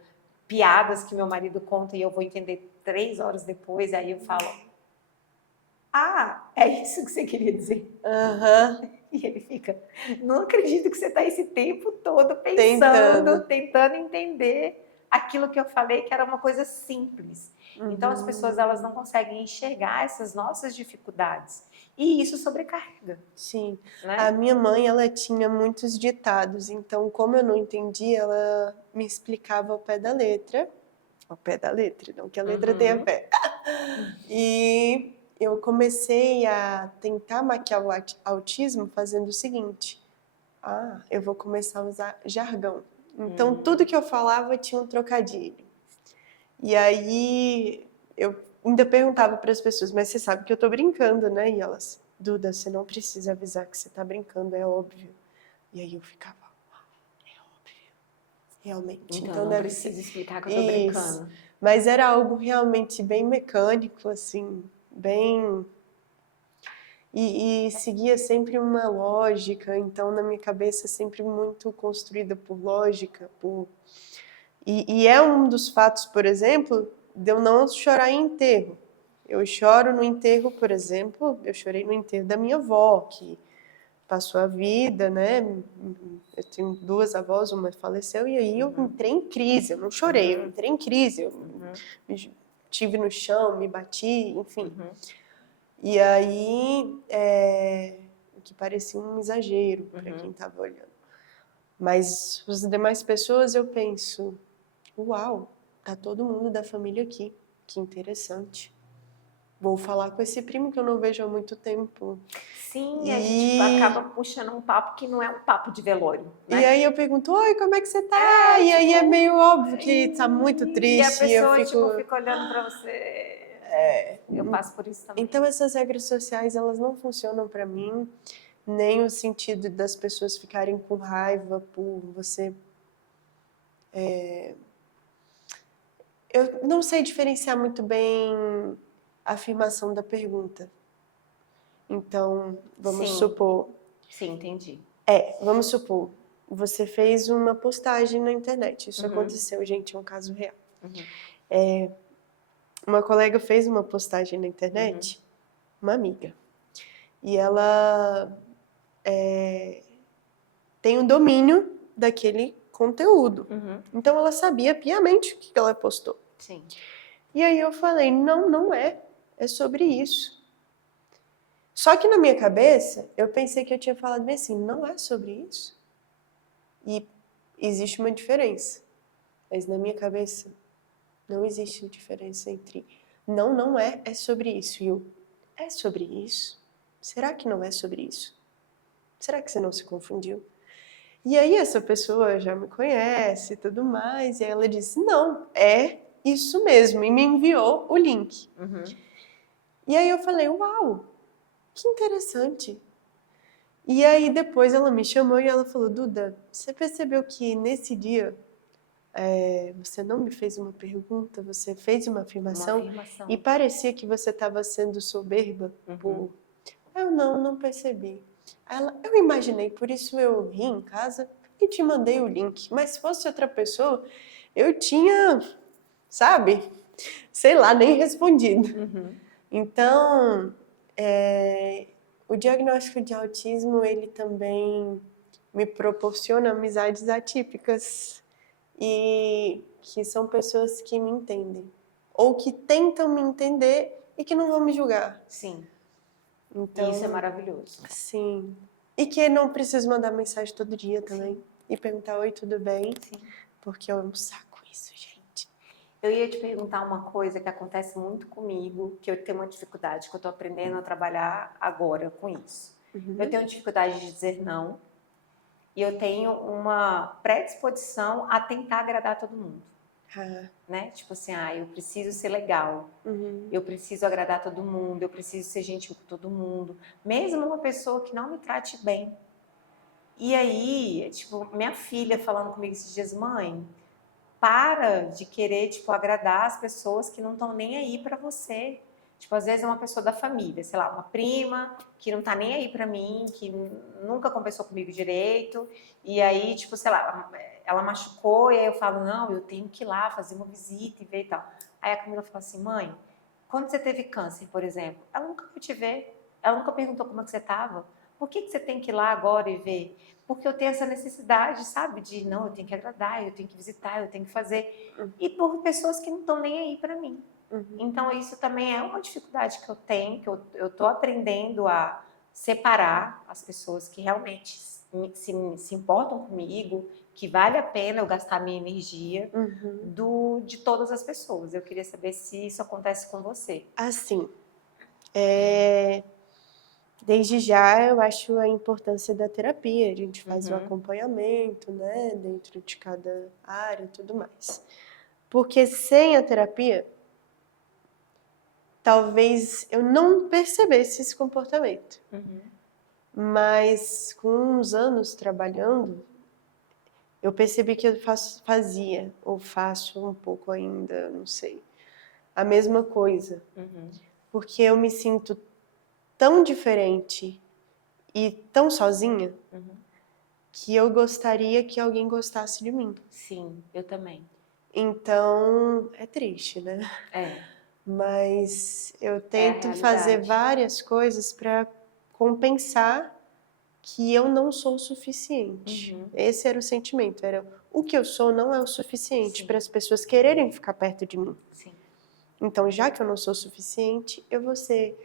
piadas que meu marido conta e eu vou entender 3 horas depois, aí eu falo, é isso que você queria dizer. E ele fica, não acredito que você está esse tempo todo pensando, tentando entender aquilo que eu falei, que era uma coisa simples. Então, as pessoas elas não conseguem enxergar essas nossas dificuldades. E isso sobrecarrega. Sim. Né? A minha mãe, ela tinha muitos ditados. Então, como eu não entendia, ela me explicava ao pé da letra. Ao pé da letra, não que a letra tenha pé. E eu comecei a tentar maquiar o autismo fazendo o seguinte. Eu vou começar a usar jargão. Então, tudo que eu falava tinha um trocadilho. E aí, eu ainda perguntava para as pessoas, mas você sabe que eu tô brincando, né? E elas, Duda, você não precisa avisar que você tá brincando, é óbvio. E aí eu ficava, é óbvio. Realmente. Então não precisa explicar que eu tô brincando. Mas era algo realmente bem mecânico, assim, bem... E seguia sempre uma lógica, então na minha cabeça sempre muito construída por lógica, E é um dos fatos, por exemplo, de eu não chorar em enterro. Eu choro no enterro, por exemplo, eu chorei no enterro da minha avó, que passou a vida, né? Eu tenho 2 avós, uma faleceu, e aí eu entrei em crise, eu não chorei, eu entrei em crise, eu estive no chão, me bati, enfim. E aí, o que parecia um exagero para quem estava olhando. Mas as demais pessoas eu penso, uau, tá todo mundo da família aqui. que interessante. Vou falar com esse primo que eu não vejo há muito tempo. Sim, a gente acaba puxando um papo que não é um papo de velório, né? E aí eu pergunto, oi, como é que você tá? E aí é meio óbvio que tá muito E a triste. E eu pessoa, fico... fica olhando pra você. Eu passo por isso também. Então essas regras sociais, elas não funcionam pra mim, nem o sentido das pessoas ficarem com raiva por você. Eu não sei diferenciar muito bem a afirmação da pergunta. Então, vamos Sim. supor... Sim, entendi. Vamos supor, você fez uma postagem na internet. Isso Uhum. aconteceu, gente, é um caso real. Uhum. Uma colega fez uma postagem na internet, uma amiga, e ela tem o domínio daquele conteúdo. Uhum. Então ela sabia piamente o que ela postou. Sim. E aí eu falei, não é, é sobre isso. Só que na minha cabeça, eu pensei que eu tinha falado bem assim, não é sobre isso. E existe uma diferença. Mas na minha cabeça, não existe diferença entre não é, é sobre isso. E o é sobre isso? Será que não é sobre isso? Será que você não se confundiu? E aí essa pessoa já me conhece e tudo mais, e aí ela disse, não, é isso mesmo, e me enviou o link. Uhum. E aí eu falei, uau, que interessante. E aí depois ela me chamou e ela falou, Duda, você percebeu que nesse dia você não me fez uma pergunta, você fez uma afirmação, e parecia que você estava sendo soberba por... Eu não percebi. Eu imaginei, por isso eu ri em casa e te mandei o link. Mas se fosse outra pessoa, eu tinha, sabe, sei lá, nem respondido. Uhum. Então, o diagnóstico de autismo, ele também me proporciona amizades atípicas e que são pessoas que me entendem ou que tentam me entender e que não vão me julgar. Sim. Então, Isso é maravilhoso. Sim. E que não preciso mandar mensagem todo dia também. Sim. E perguntar, oi, tudo bem? Sim. Porque eu amo saco isso, gente. Eu ia te perguntar uma coisa que acontece muito comigo, que eu tenho uma dificuldade, que eu tô aprendendo a trabalhar agora com isso. Eu tenho dificuldade de dizer não e eu tenho uma predisposição a tentar agradar todo mundo. Né? Tipo assim, eu preciso ser legal, eu preciso agradar todo mundo, eu preciso ser gentil com todo mundo, mesmo uma pessoa que não me trate bem. E aí, tipo, minha filha falando comigo esses dias, mãe, para de querer, tipo, agradar as pessoas que não estão nem aí pra você. Tipo, às vezes é uma pessoa da família, sei lá, uma prima que não tá nem aí pra mim, que nunca conversou comigo direito, e aí, tipo, sei lá, ela machucou, e aí eu falo, não, eu tenho que ir lá fazer uma visita e ver e tal. Aí a Camila fala assim, mãe, quando você teve câncer, por exemplo, ela nunca foi te ver, ela nunca perguntou como é que você tava. Por que você tem que ir lá agora e ver? Porque eu tenho essa necessidade, sabe? De, não, eu tenho que agradar, eu tenho que visitar, eu tenho que fazer. E por pessoas que não estão nem aí para mim. Então, isso também é uma dificuldade que eu tenho, que eu estou aprendendo a separar as pessoas que realmente se importam comigo, que vale a pena eu gastar minha energia, de todas as pessoas. Eu queria saber se isso acontece com você. Assim, desde já eu acho a importância da terapia. A gente faz o acompanhamento, né, dentro de cada área e tudo mais. Porque sem a terapia, talvez eu não percebesse esse comportamento. Mas com uns anos trabalhando, eu percebi que eu fazia, ou faço um pouco ainda, não sei, a mesma coisa. Porque eu me sinto tão diferente e tão sozinha que eu gostaria que alguém gostasse de mim. Sim, eu também. Então, é triste, né? Mas eu tento fazer várias coisas para compensar que eu não sou o suficiente. Esse era o sentimento, era o que eu sou não é o suficiente para as pessoas quererem ficar perto de mim. Sim. Então, já que eu não sou o suficiente, eu vou ser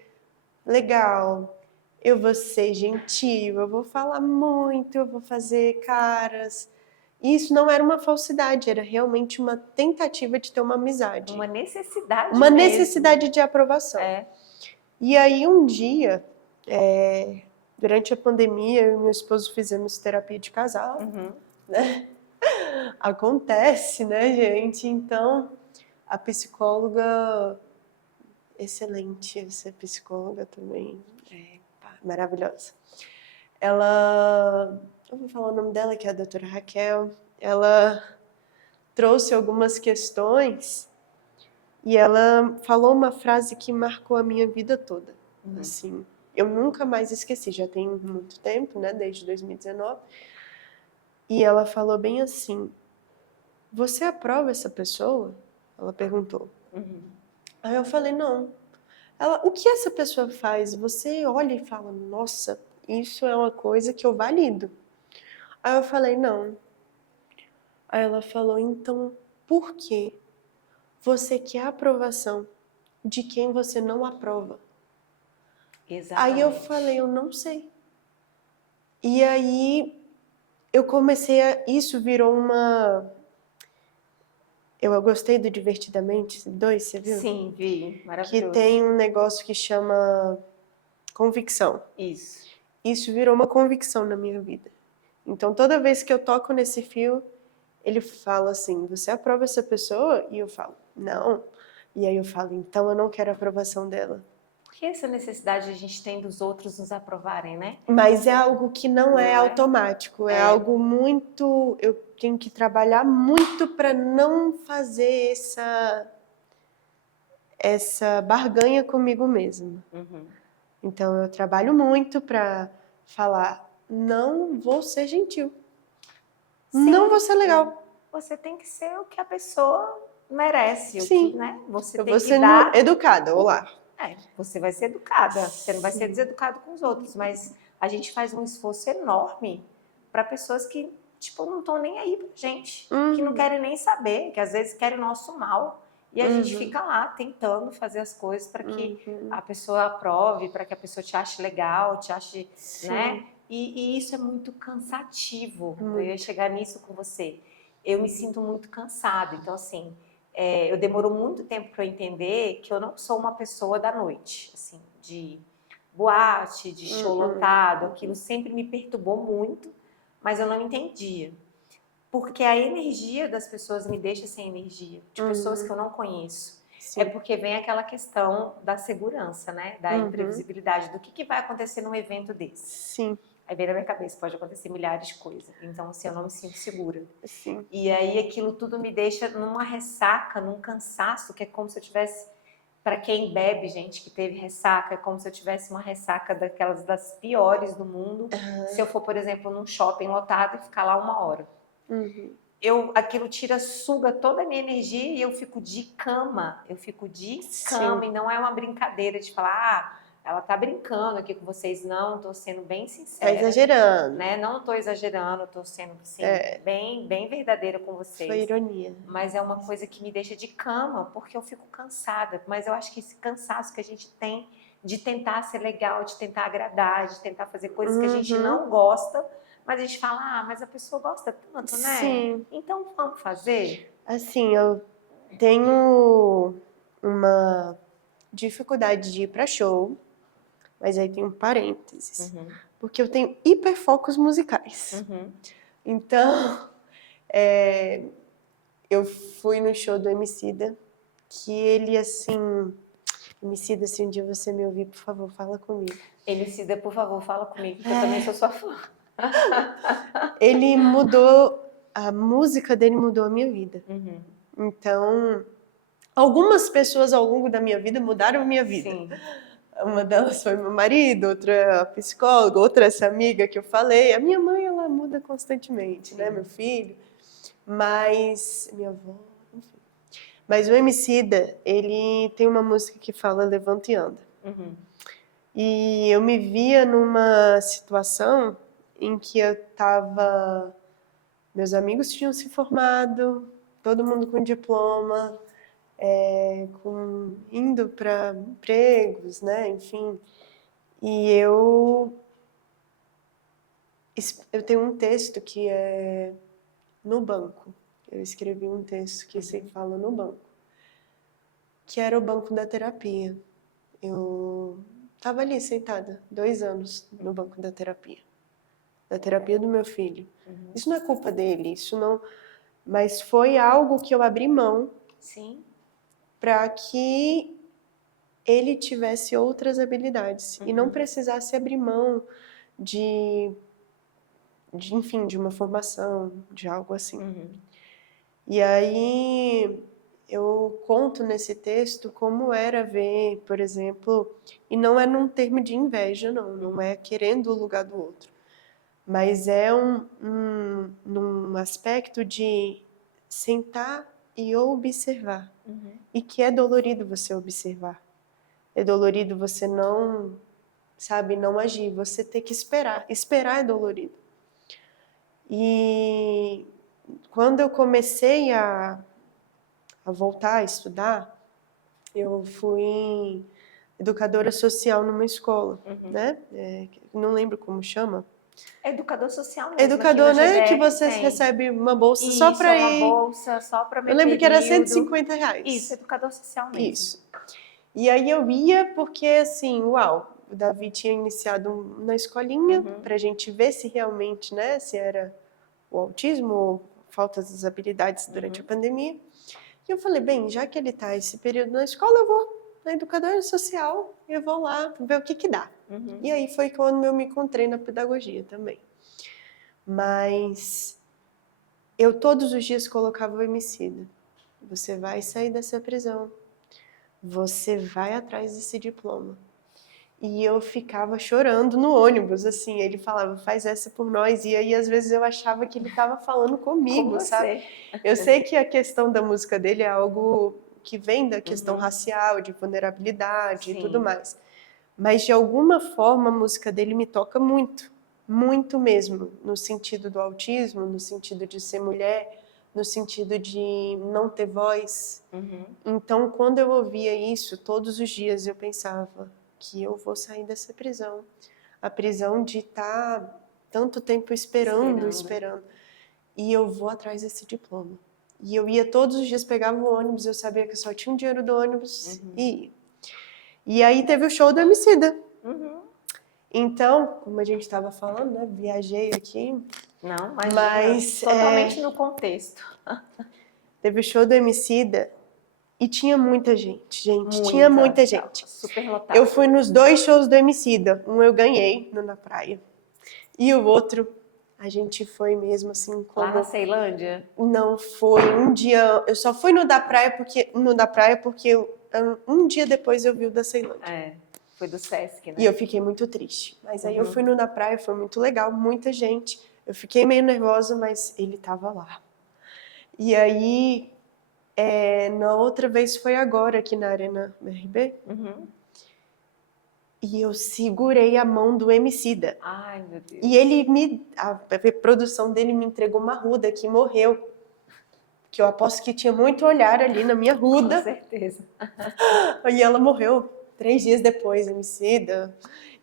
legal, eu vou ser gentil, eu vou falar muito, eu vou fazer caras. E isso não era uma falsidade, era realmente uma tentativa de ter uma amizade. Uma necessidade Uma mesmo. necessidade de aprovação. É. E aí um dia, durante a pandemia, eu e meu esposo fizemos terapia de casal, né? Acontece, né, gente? Então, a psicóloga, excelente, essa psicóloga também, maravilhosa. Ela, eu vou falar o nome dela, que é a doutora Raquel, ela trouxe algumas questões e ela falou uma frase que marcou a minha vida toda. Assim, eu nunca mais esqueci, já tem muito tempo, né, desde 2019. E ela falou bem assim: você aprova essa pessoa? Ela perguntou. Aí eu falei, não. Ela, o que essa pessoa faz? Você olha e fala, nossa, isso é uma coisa que eu valido. Aí eu falei, não. Aí ela falou, então, por que você quer a aprovação de quem você não aprova? Exatamente. Aí eu falei, eu não sei. E aí eu comecei isso virou uma... Eu gostei do Divertidamente 2, você viu? Sim, vi. Que Maravilhoso. tem um negócio que chama convicção. Isso. Isso virou uma convicção na minha vida. Então, toda vez que eu toco nesse fio, ele fala assim, você aprova essa pessoa? E eu falo, não. E aí eu falo, então eu não quero a aprovação dela. Porque essa necessidade a gente tem dos outros nos aprovarem, né? Mas é algo que não é é? automático, é algo muito... Eu tenho que trabalhar muito para não fazer essa barganha comigo mesma. Então eu trabalho muito para falar, não vou ser gentil. Sim, não vou ser legal. Você tem que ser o que a pessoa merece, Sim. o que, né? Você Eu tem vou que ser dar. educada, olá. Você vai ser educada. Você não vai ser deseducado com os outros, mas a gente faz um esforço enorme para pessoas que, tipo, não estão nem aí pra gente, que não querem nem saber, que às vezes querem o nosso mal. E a gente fica lá tentando fazer as coisas para que a pessoa aprove, para que a pessoa te ache legal, te ache, né? E isso é muito cansativo. Eu ia chegar nisso com você. Eu me sinto muito cansada. Então, assim, eu demoro muito tempo para entender que eu não sou uma pessoa da noite, assim, de boate, de show lotado. Aquilo sempre me perturbou muito, mas eu não entendia. Porque a energia das pessoas me deixa sem energia, de pessoas que eu não conheço. Sim. É porque vem aquela questão da segurança, né? Da imprevisibilidade, do que vai acontecer num evento desse. Sim. Aí vem na minha cabeça, pode acontecer milhares de coisas. Então, assim, eu não me sinto segura. Sim. E aí aquilo tudo me deixa numa ressaca, num cansaço, que é como se eu tivesse... Para quem bebe, gente, que teve ressaca, é como se eu tivesse uma ressaca daquelas das piores do mundo. Se eu for, por exemplo, num shopping lotado e ficar lá 1 hora. Aquilo suga toda a minha energia e eu fico de cama. E não é uma brincadeira de falar, ela tá brincando aqui com vocês. Não, tô sendo bem sincera. Tá exagerando. Né? Não tô exagerando, tô sendo assim, bem verdadeira com vocês. Foi ironia. Mas é uma coisa que me deixa de cama, porque eu fico cansada. Mas eu acho que esse cansaço que a gente tem de tentar ser legal, de tentar agradar, de tentar fazer coisas que a gente não gosta, mas a gente fala, mas a pessoa gosta tanto, né? Sim. Então vamos fazer? Assim, eu tenho uma dificuldade de ir para show, mas aí tem um parênteses. Porque eu tenho hiperfocos musicais. Então, eu fui no show do Emicida, que ele, assim... Emicida, se um dia você me ouvir, por favor, fala comigo. Emicida, por favor, fala comigo, que eu também sou sua fã. Ele mudou... A música dele mudou a minha vida. Então, algumas pessoas ao longo da minha vida mudaram a minha vida. Sim. Uma delas foi meu marido, outra a psicóloga, outra essa amiga que eu falei. A minha mãe, ela muda constantemente, né? Meu filho. Mas... Minha avó, enfim. Mas o Emicida, ele tem uma música que fala Levanta e Anda. E eu me via numa situação em que eu tava... Meus amigos tinham se formado, todo mundo com diploma, indo para empregos, né? Enfim. E eu tenho um texto que é no banco. Eu escrevi um texto que se fala no banco, que era o banco da terapia. Eu estava ali sentada, 2 anos no banco da terapia do meu filho. Isso não é culpa dele, isso não... Mas foi algo que eu abri mão para que ele tivesse outras habilidades e não precisasse abrir mão enfim, de uma formação, de algo assim. E aí eu conto nesse texto como era ver, por exemplo, e não é num termo de inveja, não é querendo o lugar do outro, mas é num aspecto de sentar e observar. E que é dolorido você observar. É dolorido você não, sabe, não agir, você ter que esperar. Esperar é dolorido. E quando eu comecei a voltar a estudar, eu fui educadora social numa escola, né? Não lembro como chama. É educador social mesmo. Educador, aqui no né? Que GDF você tem. recebe uma bolsa Isso, só para uma ir. bolsa só para Eu lembro que era R$150. Isso, educador social mesmo. Isso. E aí eu ia porque, assim, uau, o Davi tinha iniciado na escolinha pra gente ver se realmente, né, se era o autismo ou falta das habilidades durante a pandemia. E eu falei, bem, já que ele tá esse período na escola, eu vou na educadora social e eu vou lá ver o que que dá. E aí foi quando eu me encontrei na pedagogia também. Mas eu todos os dias colocava o Emicida. Você vai sair dessa prisão. Você vai atrás desse diploma. E eu ficava chorando no ônibus, assim, ele falava, faz essa por nós, e aí às vezes eu achava que ele estava falando comigo, sabe? Eu sei que a questão da música dele é algo que vem da questão racial, de vulnerabilidade e tudo mais, mas de alguma forma a música dele me toca muito, muito mesmo, no sentido do autismo, no sentido de ser mulher, no sentido de não ter voz. Então, quando eu ouvia isso, todos os dias eu pensava que eu vou sair dessa prisão. A prisão de estar tanto tempo esperando. E eu vou atrás desse diploma. E eu ia todos os dias, pegava o ônibus, eu sabia que eu só tinha o dinheiro do ônibus e ia. E aí teve o show do Emicida. Então, como a gente estava falando, né, viajei aqui. Não, mas totalmente no contexto. Teve o show do Emicida e tinha muita gente, tinha muita gente. Super lotado. Eu fui nos 2 shows do Emicida. Um eu ganhei no Na Praia. E o outro, a gente foi mesmo assim como... Lá na Ceilândia? Não, foi um dia... Eu só fui no da praia porque um dia depois eu vi o da Ceilândia. Foi do Sesc, né? E eu fiquei muito triste. Mas aí eu fui no da praia, foi muito legal, muita gente. Eu fiquei meio nervosa, mas ele tava lá. E aí, na outra vez foi agora, aqui na Arena BRB. E eu segurei a mão do Emicida. Ai, meu Deus. E a produção dele me entregou uma ruda que morreu. Que eu aposto que tinha muito olhar ali na minha ruda. Com certeza. E ela morreu 3 dias depois, Emicida.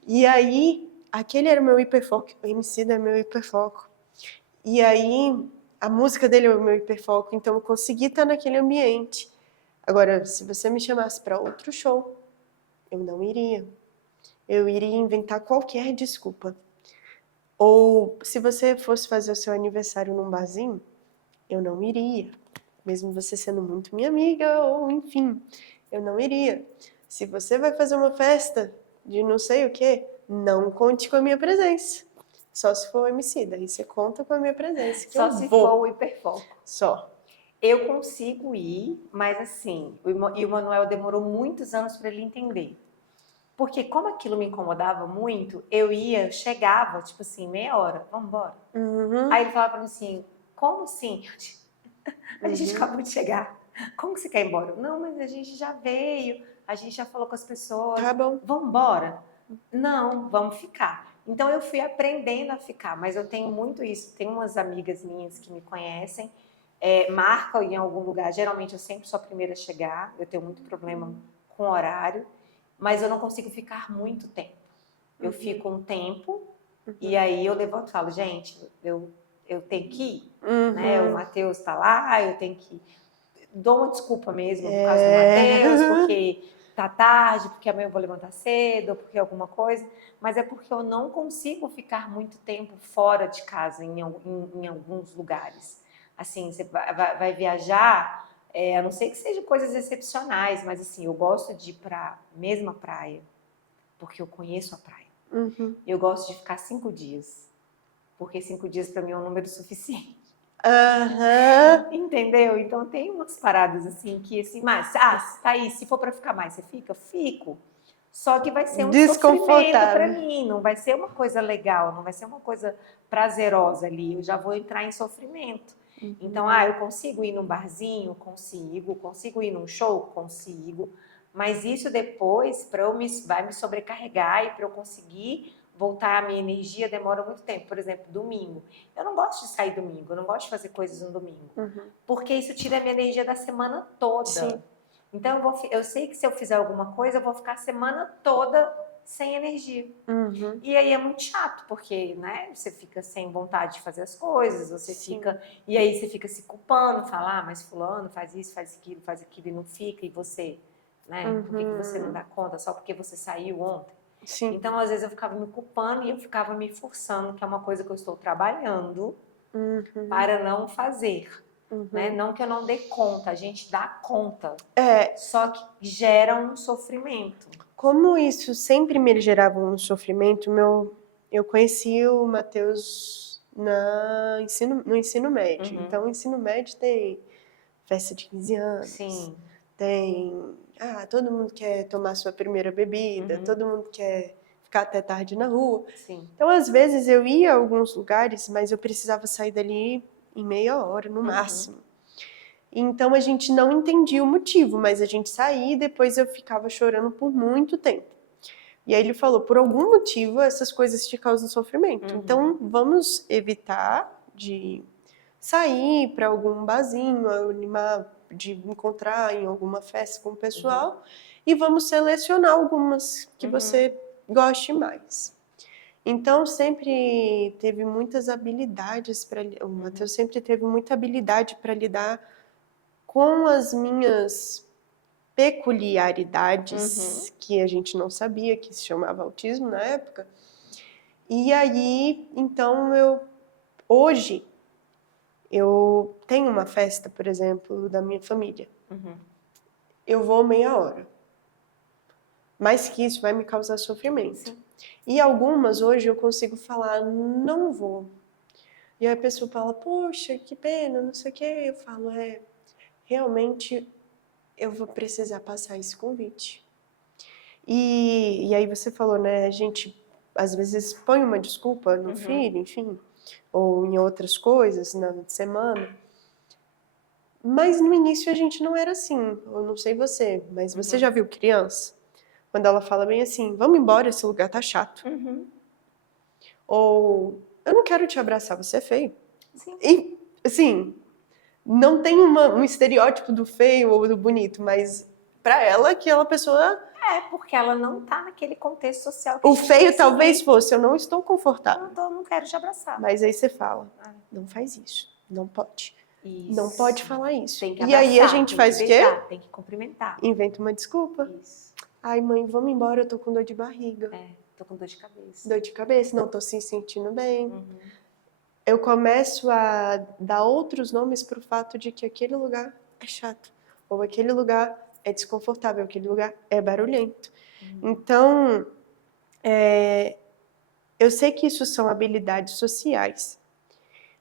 E aí, aquele era o meu hiperfoco. O Emicida é meu hiperfoco. E aí, a música dele é o meu hiperfoco. Então, eu consegui estar naquele ambiente. Agora, se você me chamasse para outro show, eu não iria. Eu iria inventar qualquer desculpa. Ou, se você fosse fazer o seu aniversário num barzinho, eu não iria. Mesmo você sendo muito minha amiga, ou enfim, eu não iria. Se você vai fazer uma festa de não sei o quê, não conte com a minha presença. Só se for o Emicida, aí você conta com a minha presença. Que Só se for o hiperfoco. Só. Eu consigo ir, mas assim, e o Manuel demorou muitos anos para ele entender. Porque como aquilo me incomodava muito, chegava, tipo assim, meia hora, vamos embora. Aí ele falava para mim assim, como assim? A gente acabou de chegar. Como que você quer ir embora? Não, mas a gente já veio, a gente já falou com as pessoas. Tá bom. Vamos embora? Não, vamos ficar. Então eu fui aprendendo a ficar, mas eu tenho muito isso. Tem umas amigas minhas que me conhecem, marcam em algum lugar. Geralmente eu sempre sou a primeira a chegar, eu tenho muito problema com horário, mas eu não consigo ficar muito tempo. Eu fico um tempo e aí eu levanto e falo, gente, eu eu tenho que ir, né? O Matheus tá lá, eu tenho que ir. Dou uma desculpa mesmo por causa do Matheus, porque tá tarde, porque amanhã eu vou levantar cedo, porque alguma coisa, mas é porque eu não consigo ficar muito tempo fora de casa em alguns lugares. Assim, você vai viajar, a não ser que sejam coisas excepcionais, mas assim, eu gosto de ir para a mesma praia, porque eu conheço a praia. Eu gosto de ficar 5 dias, porque 5 dias para mim é um número suficiente. Entendeu? Então tem umas paradas assim que assim, mas tá aí, se for para ficar mais, você fica? Fico. Só que vai ser um sofrimento para mim, não vai ser uma coisa legal, não vai ser uma coisa prazerosa ali, eu já vou entrar em sofrimento. Então, eu consigo ir num barzinho? Consigo ir num show? Consigo. Mas isso depois, vai me sobrecarregar e para eu conseguir voltar a minha energia demora muito tempo. Por exemplo, domingo. Eu não gosto de sair domingo, eu não gosto de fazer coisas no domingo. Porque isso tira a minha energia da semana toda. Sim. Então, eu sei que se eu fizer alguma coisa, eu vou ficar a semana toda sem energia. E aí é muito chato, porque, né, você fica sem vontade de fazer as coisas, você fica... E aí você fica se culpando, fala, mas fulano faz isso, faz aquilo e não fica, e você, né, por que você não dá conta? Só porque você saiu ontem? Sim. Então, às vezes, eu ficava me culpando e eu ficava me forçando, que é uma coisa que eu estou trabalhando para não fazer. Né? Não que eu não dê conta, a gente dá conta. Só que gera um sofrimento. Como isso sempre me gerava um sofrimento, eu conheci o Matheus no ensino médio. Então, o ensino médio tem festa de 15 anos. Sim. Tem... todo mundo quer tomar sua primeira bebida, todo mundo quer ficar até tarde na rua. Sim. Então, às vezes, eu ia a alguns lugares, mas eu precisava sair dali em meia hora, no máximo. Então, a gente não entendia o motivo, mas a gente saía e depois eu ficava chorando por muito tempo. E aí ele falou, por algum motivo, essas coisas te causam sofrimento. Então, vamos evitar de sair para algum barzinho, de encontrar em alguma festa com o pessoal e vamos selecionar algumas que você goste mais. Então, sempre teve muitas habilidades o Matheus sempre teve muita habilidade para lidar com as minhas peculiaridades que a gente não sabia, que se chamava autismo na época. E aí, então, hoje eu tenho uma festa, por exemplo, da minha família. Eu vou meia hora. Mais que isso vai me causar sofrimento. Sim. E algumas hoje eu consigo falar, não vou. E aí a pessoa fala, poxa, que pena, não sei o quê. Eu falo, realmente eu vou precisar passar esse convite. E aí você falou, né, a gente às vezes põe uma desculpa no filho, enfim, ou em outras coisas na semana. Mas no início a gente não era assim. Eu não sei você, mas você já viu criança? Quando ela fala bem assim, vamos embora, esse lugar tá chato. Ou, eu não quero te abraçar, você é feio. Sim. E, assim, não tem um estereótipo do feio ou do bonito, mas pra ela, aquela pessoa... porque ela não tá naquele contexto social que o feio talvez fosse, eu não estou confortável. Não quero te abraçar. Mas aí você fala, não faz isso, não pode. Isso. Não pode falar isso. Tem que abraçar, e aí a gente faz o quê? Tem que cumprimentar. Inventa uma desculpa. Isso. Ai, mãe, vamos embora, eu tô com dor de barriga. Tô com dor de cabeça. Dor de cabeça, não tô se sentindo bem. Eu começo a dar outros nomes pro fato de que aquele lugar é chato. Ou aquele lugar é desconfortável, aquele lugar é barulhento. Então, eu sei que isso são habilidades sociais.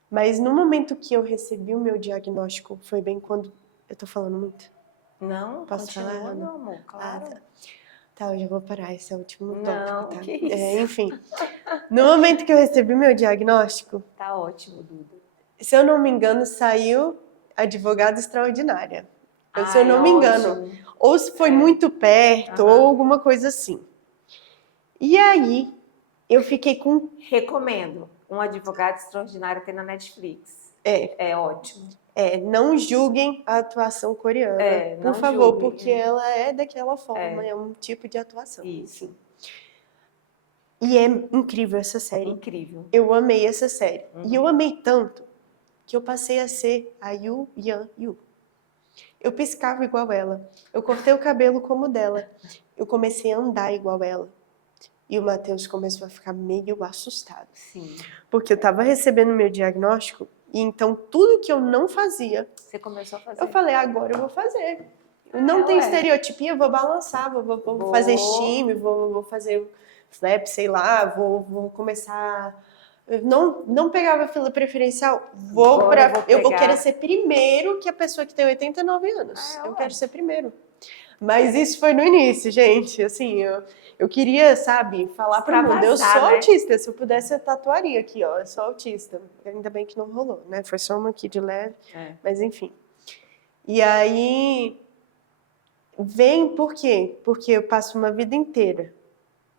Mas no momento que eu recebi o meu diagnóstico, foi bem quando... Eu tô falando muito? Não, posso falar? Meu amor, claro. Tá, eu já vou parar, esse é o último tópico, não, tá? Que isso? Enfim, no momento que eu recebi meu diagnóstico... Tá ótimo, Duda. Se eu não me engano, saiu advogada extraordinária. Se eu não me engano. Ótimo. Ou se foi muito perto, ou alguma coisa assim. E aí, eu fiquei com... Recomendo. Um Advogado Extraordinário tem na Netflix. É ótimo. Não julguem a atuação coreana, por favor, julguem, porque ela é daquela forma, é um tipo de atuação. Isso. E é incrível essa série. Incrível. Eu amei essa série. E eu amei tanto que eu passei a ser a Yu Yan Yu. Eu piscava igual ela. Eu cortei o cabelo como o dela. Eu comecei a andar igual ela. E o Matheus começou a ficar meio assustado. Sim. Porque eu estava recebendo meu diagnóstico e então tudo que eu não fazia, Você começou a fazer. eu falei, agora eu vou fazer. Não tem estereotipia, eu vou balançar, vou fazer steam, vou fazer flap, sei lá, vou começar... Eu não pegava fila preferencial, eu vou querer ser primeiro que a pessoa que tem 89 anos. Eu quero ser primeiro. Mas isso foi no início, gente. Assim, eu queria, sabe, falar pro mundo. Eu sou autista. Se eu pudesse, eu tatuaria aqui, ó. Eu sou autista. Ainda bem que não rolou, né? Foi só uma aqui de leve. Mas enfim. E aí... Vem por quê? Porque eu passo uma vida inteira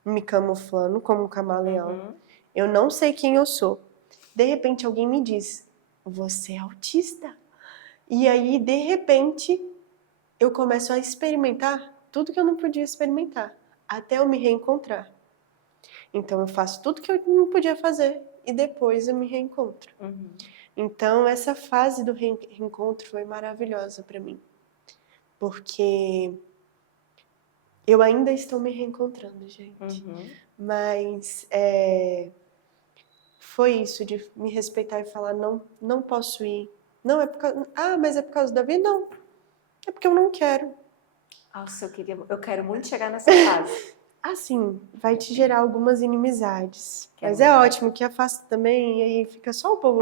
me camuflando como um camaleão. Eu não sei quem eu sou. De repente, alguém me diz, você é autista? E aí, de repente... eu começo a experimentar tudo que eu não podia experimentar, até eu me reencontrar. Então eu faço tudo que eu não podia fazer e depois eu me reencontro. Então essa fase do reencontro foi maravilhosa para mim, porque eu ainda estou me reencontrando, gente. Mas foi isso de me respeitar e falar não posso ir. Não é por causa, mas é por causa da vida? Não. É porque eu não quero. Nossa, eu quero muito chegar nessa fase. Assim, vai te gerar algumas inimizades. Mas é ótimo que afasta também e aí fica só o povo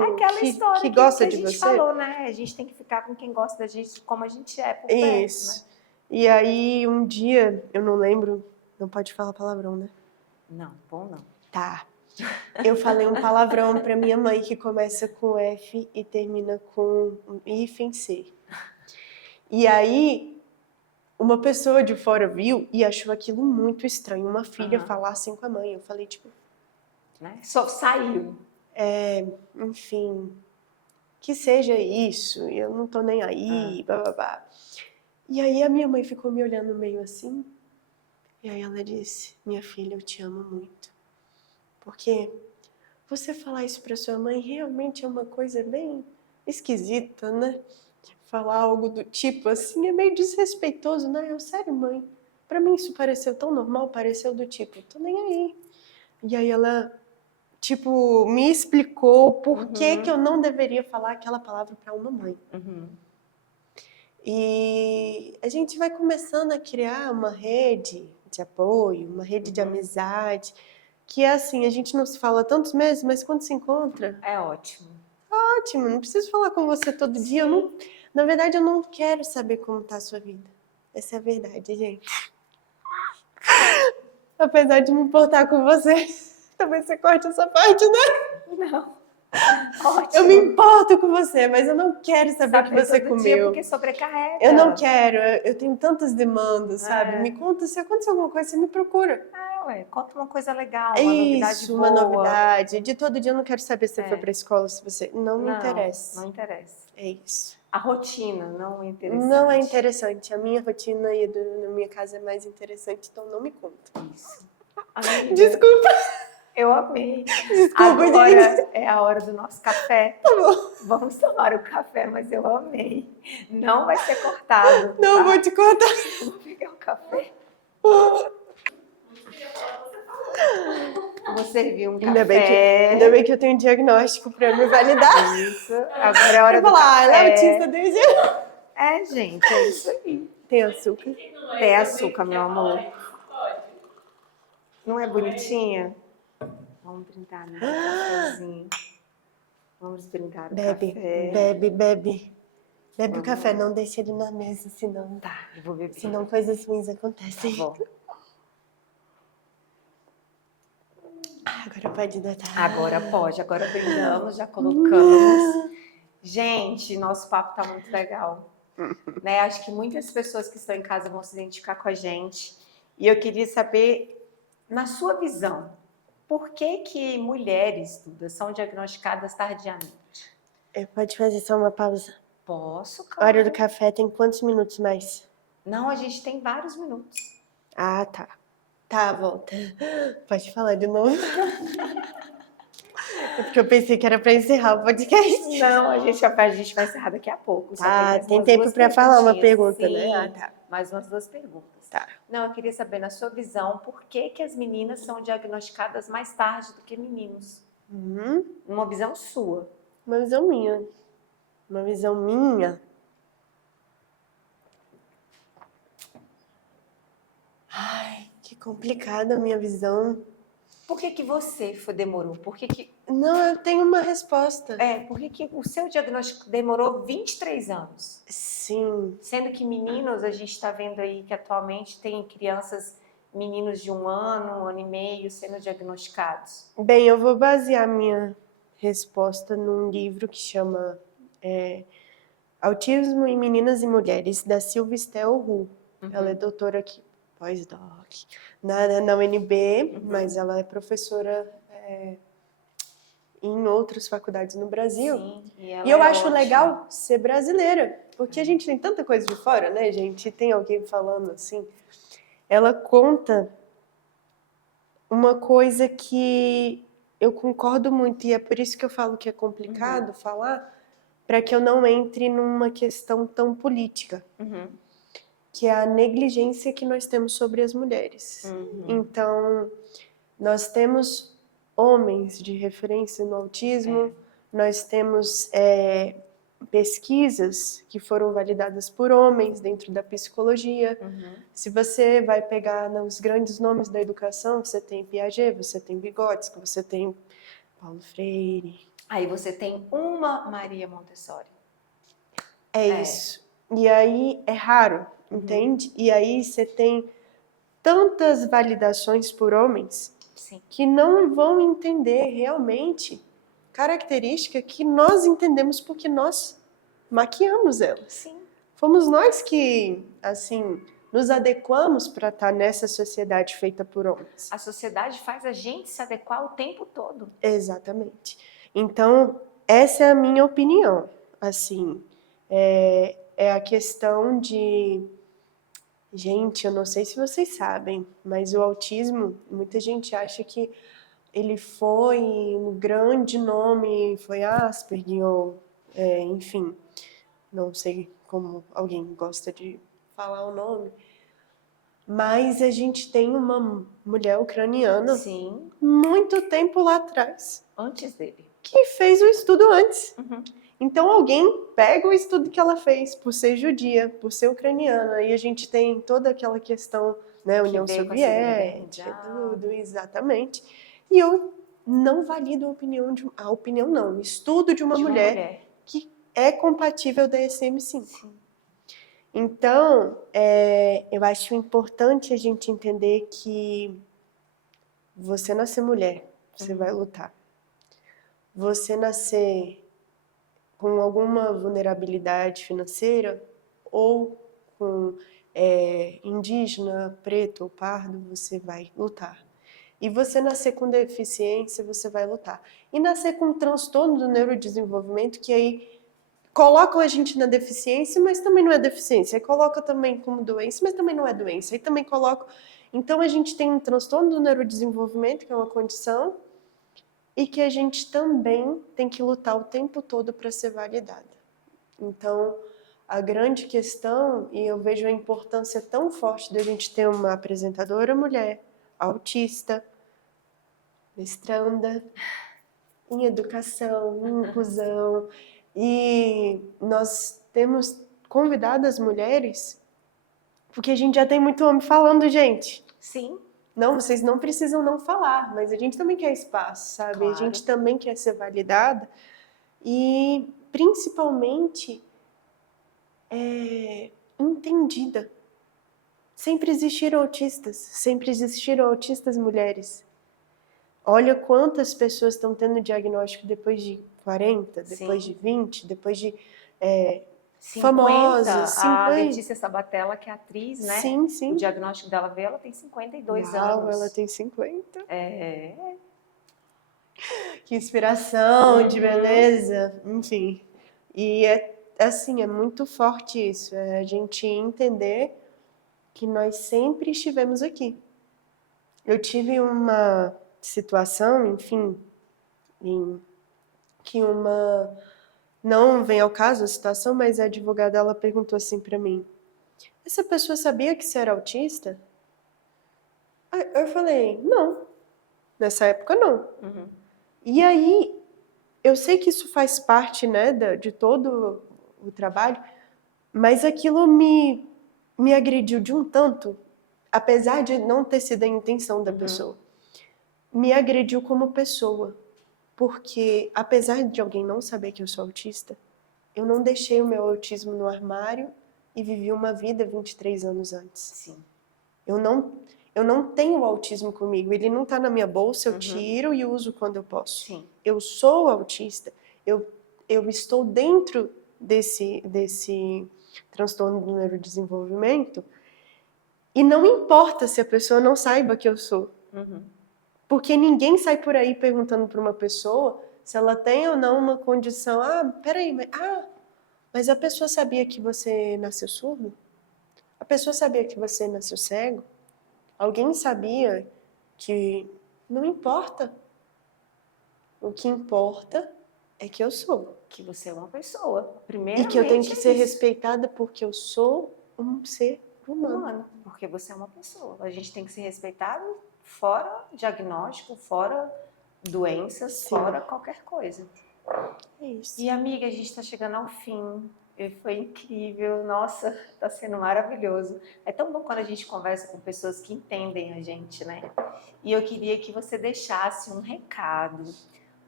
que gosta de você. A gente falou, né? A gente tem que ficar com quem gosta da gente, como a gente é por perto, Isso. Né? E aí, um dia, eu não lembro, não pode falar palavrão, né? Não, bom não. Tá. Eu falei um palavrão pra minha mãe que começa com F e termina com hífen C. E aí... uma pessoa de fora viu e achou aquilo muito estranho. Uma filha falar assim com a mãe. Eu falei, tipo... né? Só saiu. Enfim, que seja isso. Eu não tô nem aí, bababá. E aí a minha mãe ficou me olhando meio assim. E aí ela disse, minha filha, eu te amo muito. Porque você falar isso pra sua mãe realmente é uma coisa bem esquisita, né? Falar algo do tipo assim é meio desrespeitoso, né? Eu, sério, mãe, pra mim isso pareceu tão normal, pareceu do tipo, tô nem aí. E aí ela, tipo, me explicou por que eu não deveria falar aquela palavra pra uma mãe. E a gente vai começando a criar uma rede de apoio, uma rede de amizade, que é assim, a gente não se fala há tantos meses, mas quando se encontra... é ótimo. Ótimo, não preciso falar com você todo dia, na verdade, eu não quero saber como tá a sua vida. Essa é a verdade, gente. Apesar de me importar com você, talvez você corte essa parte, né? Não. Ótimo. Eu me importo com você, mas eu não quero saber o que você comeu. Dia porque sobrecarrega. Eu não quero, eu tenho tantas demandas, sabe? Me conta, se acontecer alguma coisa, você me procura. Conta uma coisa legal, uma novidade boa. Uma novidade. De todo dia eu não quero saber se você foi pra escola, se você... Não me interessa. Não interessa. É isso. A rotina não é interessante. Não é interessante. A minha rotina e na minha casa é mais interessante, então não me conta. Isso. Amiga, desculpa. Eu amei. Desculpa, agora é a hora do nosso café. Tá bom. Vamos tomar o café, mas eu amei. Não vai ser cortado. Não, tá? vou te cortar. Vou pegar o café. Vou servir um café. Ainda bem que eu tenho um diagnóstico pra me validar. Isso. Agora é a hora do café. Ela é autista desde... gente, é isso aí. Tem açúcar? Tem açúcar, meu amor. Não é bonitinha? Vamos brindar no cafezinho. Vamos brindar o café. Bebe o café, não deixa ele na mesa, senão... Tá, eu vou beber. Senão coisas ruins acontecem. Tá bom. Agora pode dar. Agora pode, agora brindamos, já colocamos. Gente, nosso papo tá muito legal. Né? Acho que muitas pessoas que estão em casa vão se identificar com a gente. E eu queria saber, na sua visão, por que mulheres, Duda, são diagnosticadas tardiamente? Pode fazer só uma pausa? Posso, claro. A hora do café tem quantos minutos mais? Não, a gente tem vários minutos. Ah, tá. Tá, volta. Pode falar de novo. É porque eu pensei que era pra encerrar o podcast. Não, a gente vai encerrar daqui a pouco. Só tem Tá, mais tem umas tempo duas pra falar uma perguntinhas. pergunta, né? Sim, Ah, tá. mais umas duas perguntas. Tá. Não, eu queria saber, na sua visão, por que que as meninas são diagnosticadas mais tarde do que meninos? Uma visão sua. Uma visão minha. Uma visão minha. Ai, que complicada a minha visão. Por que que você demorou? Por que que, Não, eu tenho uma resposta. por que que o seu diagnóstico demorou 23 anos? Sim. Sendo que meninos, a gente está vendo aí que atualmente tem crianças, meninos de 1 ano e meio, sendo diagnosticados. Bem, eu vou basear minha resposta num livro que chama Autismo em Meninas e Mulheres, da Silvia Estel Hu. Ela é doutora aqui, pós-doc, na UNB, mas ela é professora em outras faculdades no Brasil. Sim, E eu é acho ótima. legal ser brasileira, porque a gente tem tanta coisa de fora, né, gente? Tem alguém falando assim. Ela conta uma coisa que eu concordo muito, e é por isso que eu falo que é complicado falar, para que eu não entre numa questão tão política, que é a negligência que nós temos sobre as mulheres. Então, nós temos homens de referência no autismo, nós temos pesquisas que foram validadas por homens dentro da psicologia. Se você vai pegar os grandes nomes da educação, você tem Piaget, você tem Vygotsky, você tem Paulo Freire. Aí você tem uma Maria Montessori. É isso. E aí é raro, entende? E aí você tem tantas validações por homens que não vão entender realmente característica que nós entendemos porque nós maquiamos elas. Sim. Fomos nós que, assim, nos adequamos para estar nessa sociedade feita por homens. A sociedade faz a gente se adequar o tempo todo. Exatamente. Então, essa é a minha opinião. Assim, é a questão de... Gente, eu não sei se vocês sabem, mas o autismo, muita gente acha que ele foi um grande nome, foi Asperger, ou enfim, não sei como alguém gosta de falar o nome, mas a gente tem uma mulher ucraniana muito tempo lá atrás. Antes dele. Que fez o estudo antes. Então alguém pega o estudo que ela fez por ser judia, por ser ucraniana, e a gente tem toda aquela questão, né, União Soviética, tudo, exatamente. E eu não valido o estudo de uma mulher que é compatível da DSM-5. Então, eu acho importante a gente entender que você nascer mulher, você vai lutar. Você nascer com alguma vulnerabilidade financeira ou com indígena, preto ou pardo, você vai lutar. E você nascer com deficiência, você vai lutar. E nascer com transtorno do neurodesenvolvimento, que aí colocam a gente na deficiência, mas também não é deficiência. Aí coloca também como doença, mas também não é doença. Aí também coloca... Então a gente tem um transtorno do neurodesenvolvimento, que é uma condição, e que a gente também tem que lutar o tempo todo para ser validada. Então, a grande questão, e eu vejo a importância tão forte da gente ter uma apresentadora mulher, autista, mestranda em educação, em inclusão, e nós temos convidado as mulheres, porque a gente já tem muito homem falando, gente. Sim. Não, vocês não precisam não falar, mas a gente também quer espaço, sabe? Claro. A gente também quer ser validada e, principalmente, entendida. Sempre existiram autistas mulheres. Olha quantas pessoas estão tendo diagnóstico depois de 40, depois de 20, depois de 50, famosas. 50. A Letícia Sabatella, que é atriz, né? Sim, sim. O diagnóstico dela veio, ela tem 52 Uau, anos. ela tem 50. Que inspiração, de beleza, enfim. E assim, é muito forte isso, a gente entender que nós sempre estivemos aqui. Eu tive uma situação, enfim, que uma... Não vem ao caso a situação, mas a advogada, ela perguntou assim pra mim: essa pessoa sabia que você era autista? Aí eu falei: não, nessa época não. Uhum. E aí, eu sei que isso faz parte, né, de todo o trabalho, mas aquilo me agrediu de um tanto, apesar de não ter sido a intenção da pessoa, me agrediu como pessoa. Porque, apesar de alguém não saber que eu sou autista, eu não deixei o meu autismo no armário e vivi uma vida 23 anos antes. Sim. Eu não tenho autismo comigo, ele não está na minha bolsa, eu Uhum. tiro e uso quando eu posso. Sim. Eu sou autista, eu estou dentro desse transtorno do neurodesenvolvimento e não importa se a pessoa não saiba que eu sou. Uhum. Porque ninguém sai por aí perguntando para uma pessoa se ela tem ou não uma condição. Ah, peraí, mas a pessoa sabia que você nasceu surdo? A pessoa sabia que você nasceu cego? Alguém sabia que... Não importa. O que importa é que eu sou. Que você é uma pessoa. E Primeiramente, que eu tenho que ser isso. respeitada porque eu sou um ser humano. Porque você é uma pessoa. A gente tem que ser respeitado fora diagnóstico, fora doenças, Sim. fora qualquer coisa. É isso. E amiga, a gente está chegando ao fim. E foi incrível, nossa, tá sendo maravilhoso. É tão bom quando a gente conversa com pessoas que entendem a gente, né? E eu queria que você deixasse um recado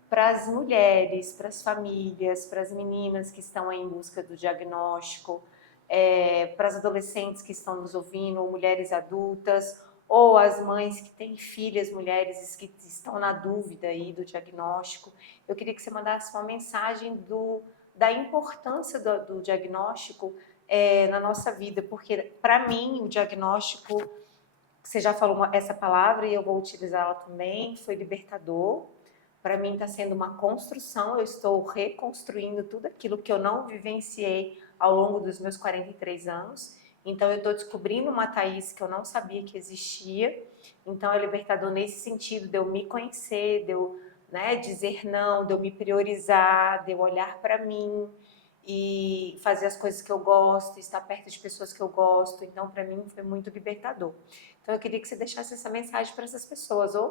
para as mulheres, para as famílias, para as meninas que estão aí em busca do diagnóstico, para as adolescentes que estão nos ouvindo, ou mulheres adultas, ou as mães que têm filhas mulheres que estão na dúvida aí do diagnóstico. Eu queria que você mandasse uma mensagem da importância do diagnóstico na nossa vida, porque para mim o diagnóstico, você já falou essa palavra e eu vou utilizá-la também, foi libertador. Para mim está sendo uma construção, eu estou reconstruindo tudo aquilo que eu não vivenciei ao longo dos meus 43 anos. Então eu estou descobrindo uma Thaís que eu não sabia que existia. Então é libertador nesse sentido de eu me conhecer, de eu dizer não, de eu me priorizar, de eu olhar para mim e fazer as coisas que eu gosto, estar perto de pessoas que eu gosto. Então para mim foi muito libertador. Então eu queria que você deixasse essa mensagem para essas pessoas, ou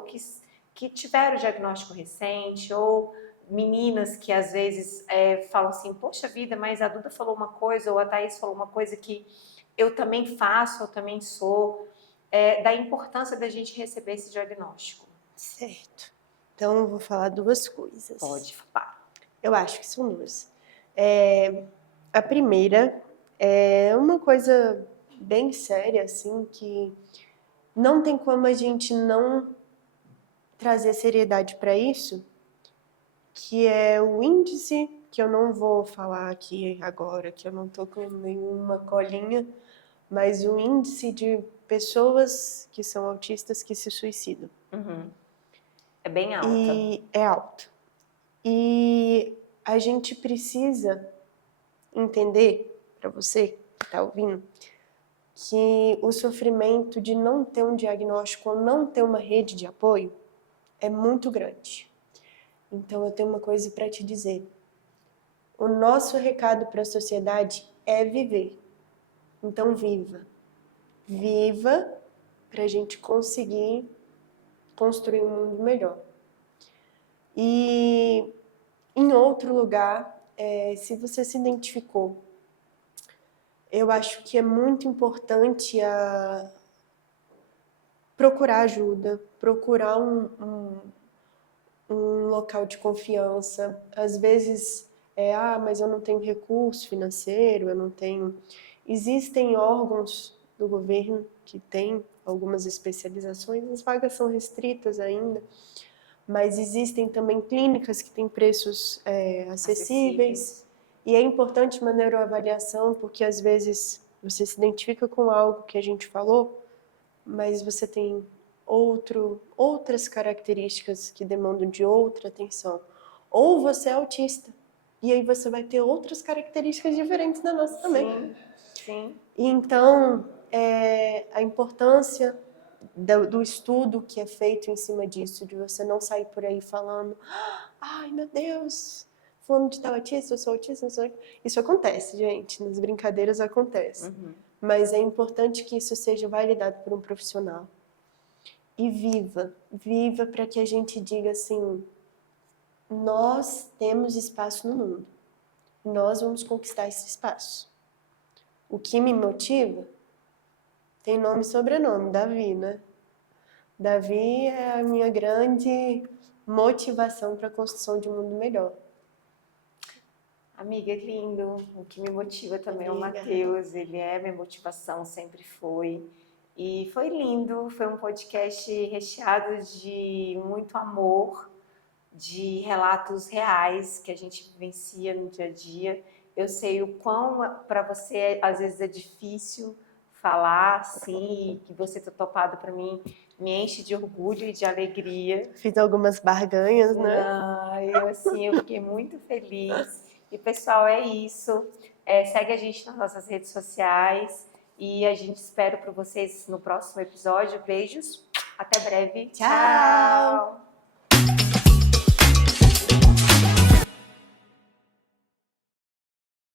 que tiveram diagnóstico recente, ou meninas que às vezes falam assim, poxa vida, mas a Duda falou uma coisa, ou a Thaís falou uma coisa que eu também faço, eu também sou, da importância da gente receber esse diagnóstico. Certo. Então, eu vou falar duas coisas. Pode falar. Eu acho que são duas. A primeira é uma coisa bem séria, assim, que não tem como a gente não trazer seriedade para isso, que é o índice, que eu não vou falar aqui agora, que eu não tô com nenhuma colinha, mas o índice de pessoas que são autistas que se suicidam. Uhum. É bem alta. E é alto. E a gente precisa entender, para você que está ouvindo, que o sofrimento de não ter um diagnóstico ou não ter uma rede de apoio é muito grande. Então eu tenho uma coisa para te dizer. O nosso recado para a sociedade é viver. Então viva. Viva para a gente conseguir construir um mundo melhor. E em outro lugar, se você se identificou, eu acho que é muito importante procurar ajuda, procurar um local de confiança. Às vezes, mas eu não tenho recurso financeiro, eu não tenho... Existem órgãos do governo que têm algumas especializações, as vagas são restritas ainda, mas existem também clínicas que têm preços acessíveis. E é importante uma neuroavaliação, porque às vezes você se identifica com algo que a gente falou, mas você tem outras características que demandam de outra atenção. Ou você é autista, e aí você vai ter outras características diferentes da nossa também. Sim, sim. E então, a importância do estudo que é feito em cima disso, de você não sair por aí falando, ai meu Deus, fulano de tal autista, eu sou autista, eu sou... Isso acontece, gente, nas brincadeiras acontece. Mas é importante que isso seja validado por um profissional. E viva para que a gente diga assim, nós temos espaço no mundo, nós vamos conquistar esse espaço. O que me motiva tem nome e sobrenome, Davi, né? Davi é a minha grande motivação para a construção de um mundo melhor. Amiga, é lindo. O que me motiva também é o Amiga. Matheus. Ele é minha motivação, sempre foi. E foi lindo. Foi um podcast recheado de muito amor, de relatos reais que a gente vivencia no dia a dia. Eu sei o quão para você às vezes é difícil falar assim, e que você ter topado para mim me enche de orgulho e de alegria. Fiz algumas barganhas, né? Eu fiquei muito feliz. E pessoal, é isso. Segue a gente nas nossas redes sociais e a gente espera por vocês no próximo episódio. Beijos, até breve. Tchau!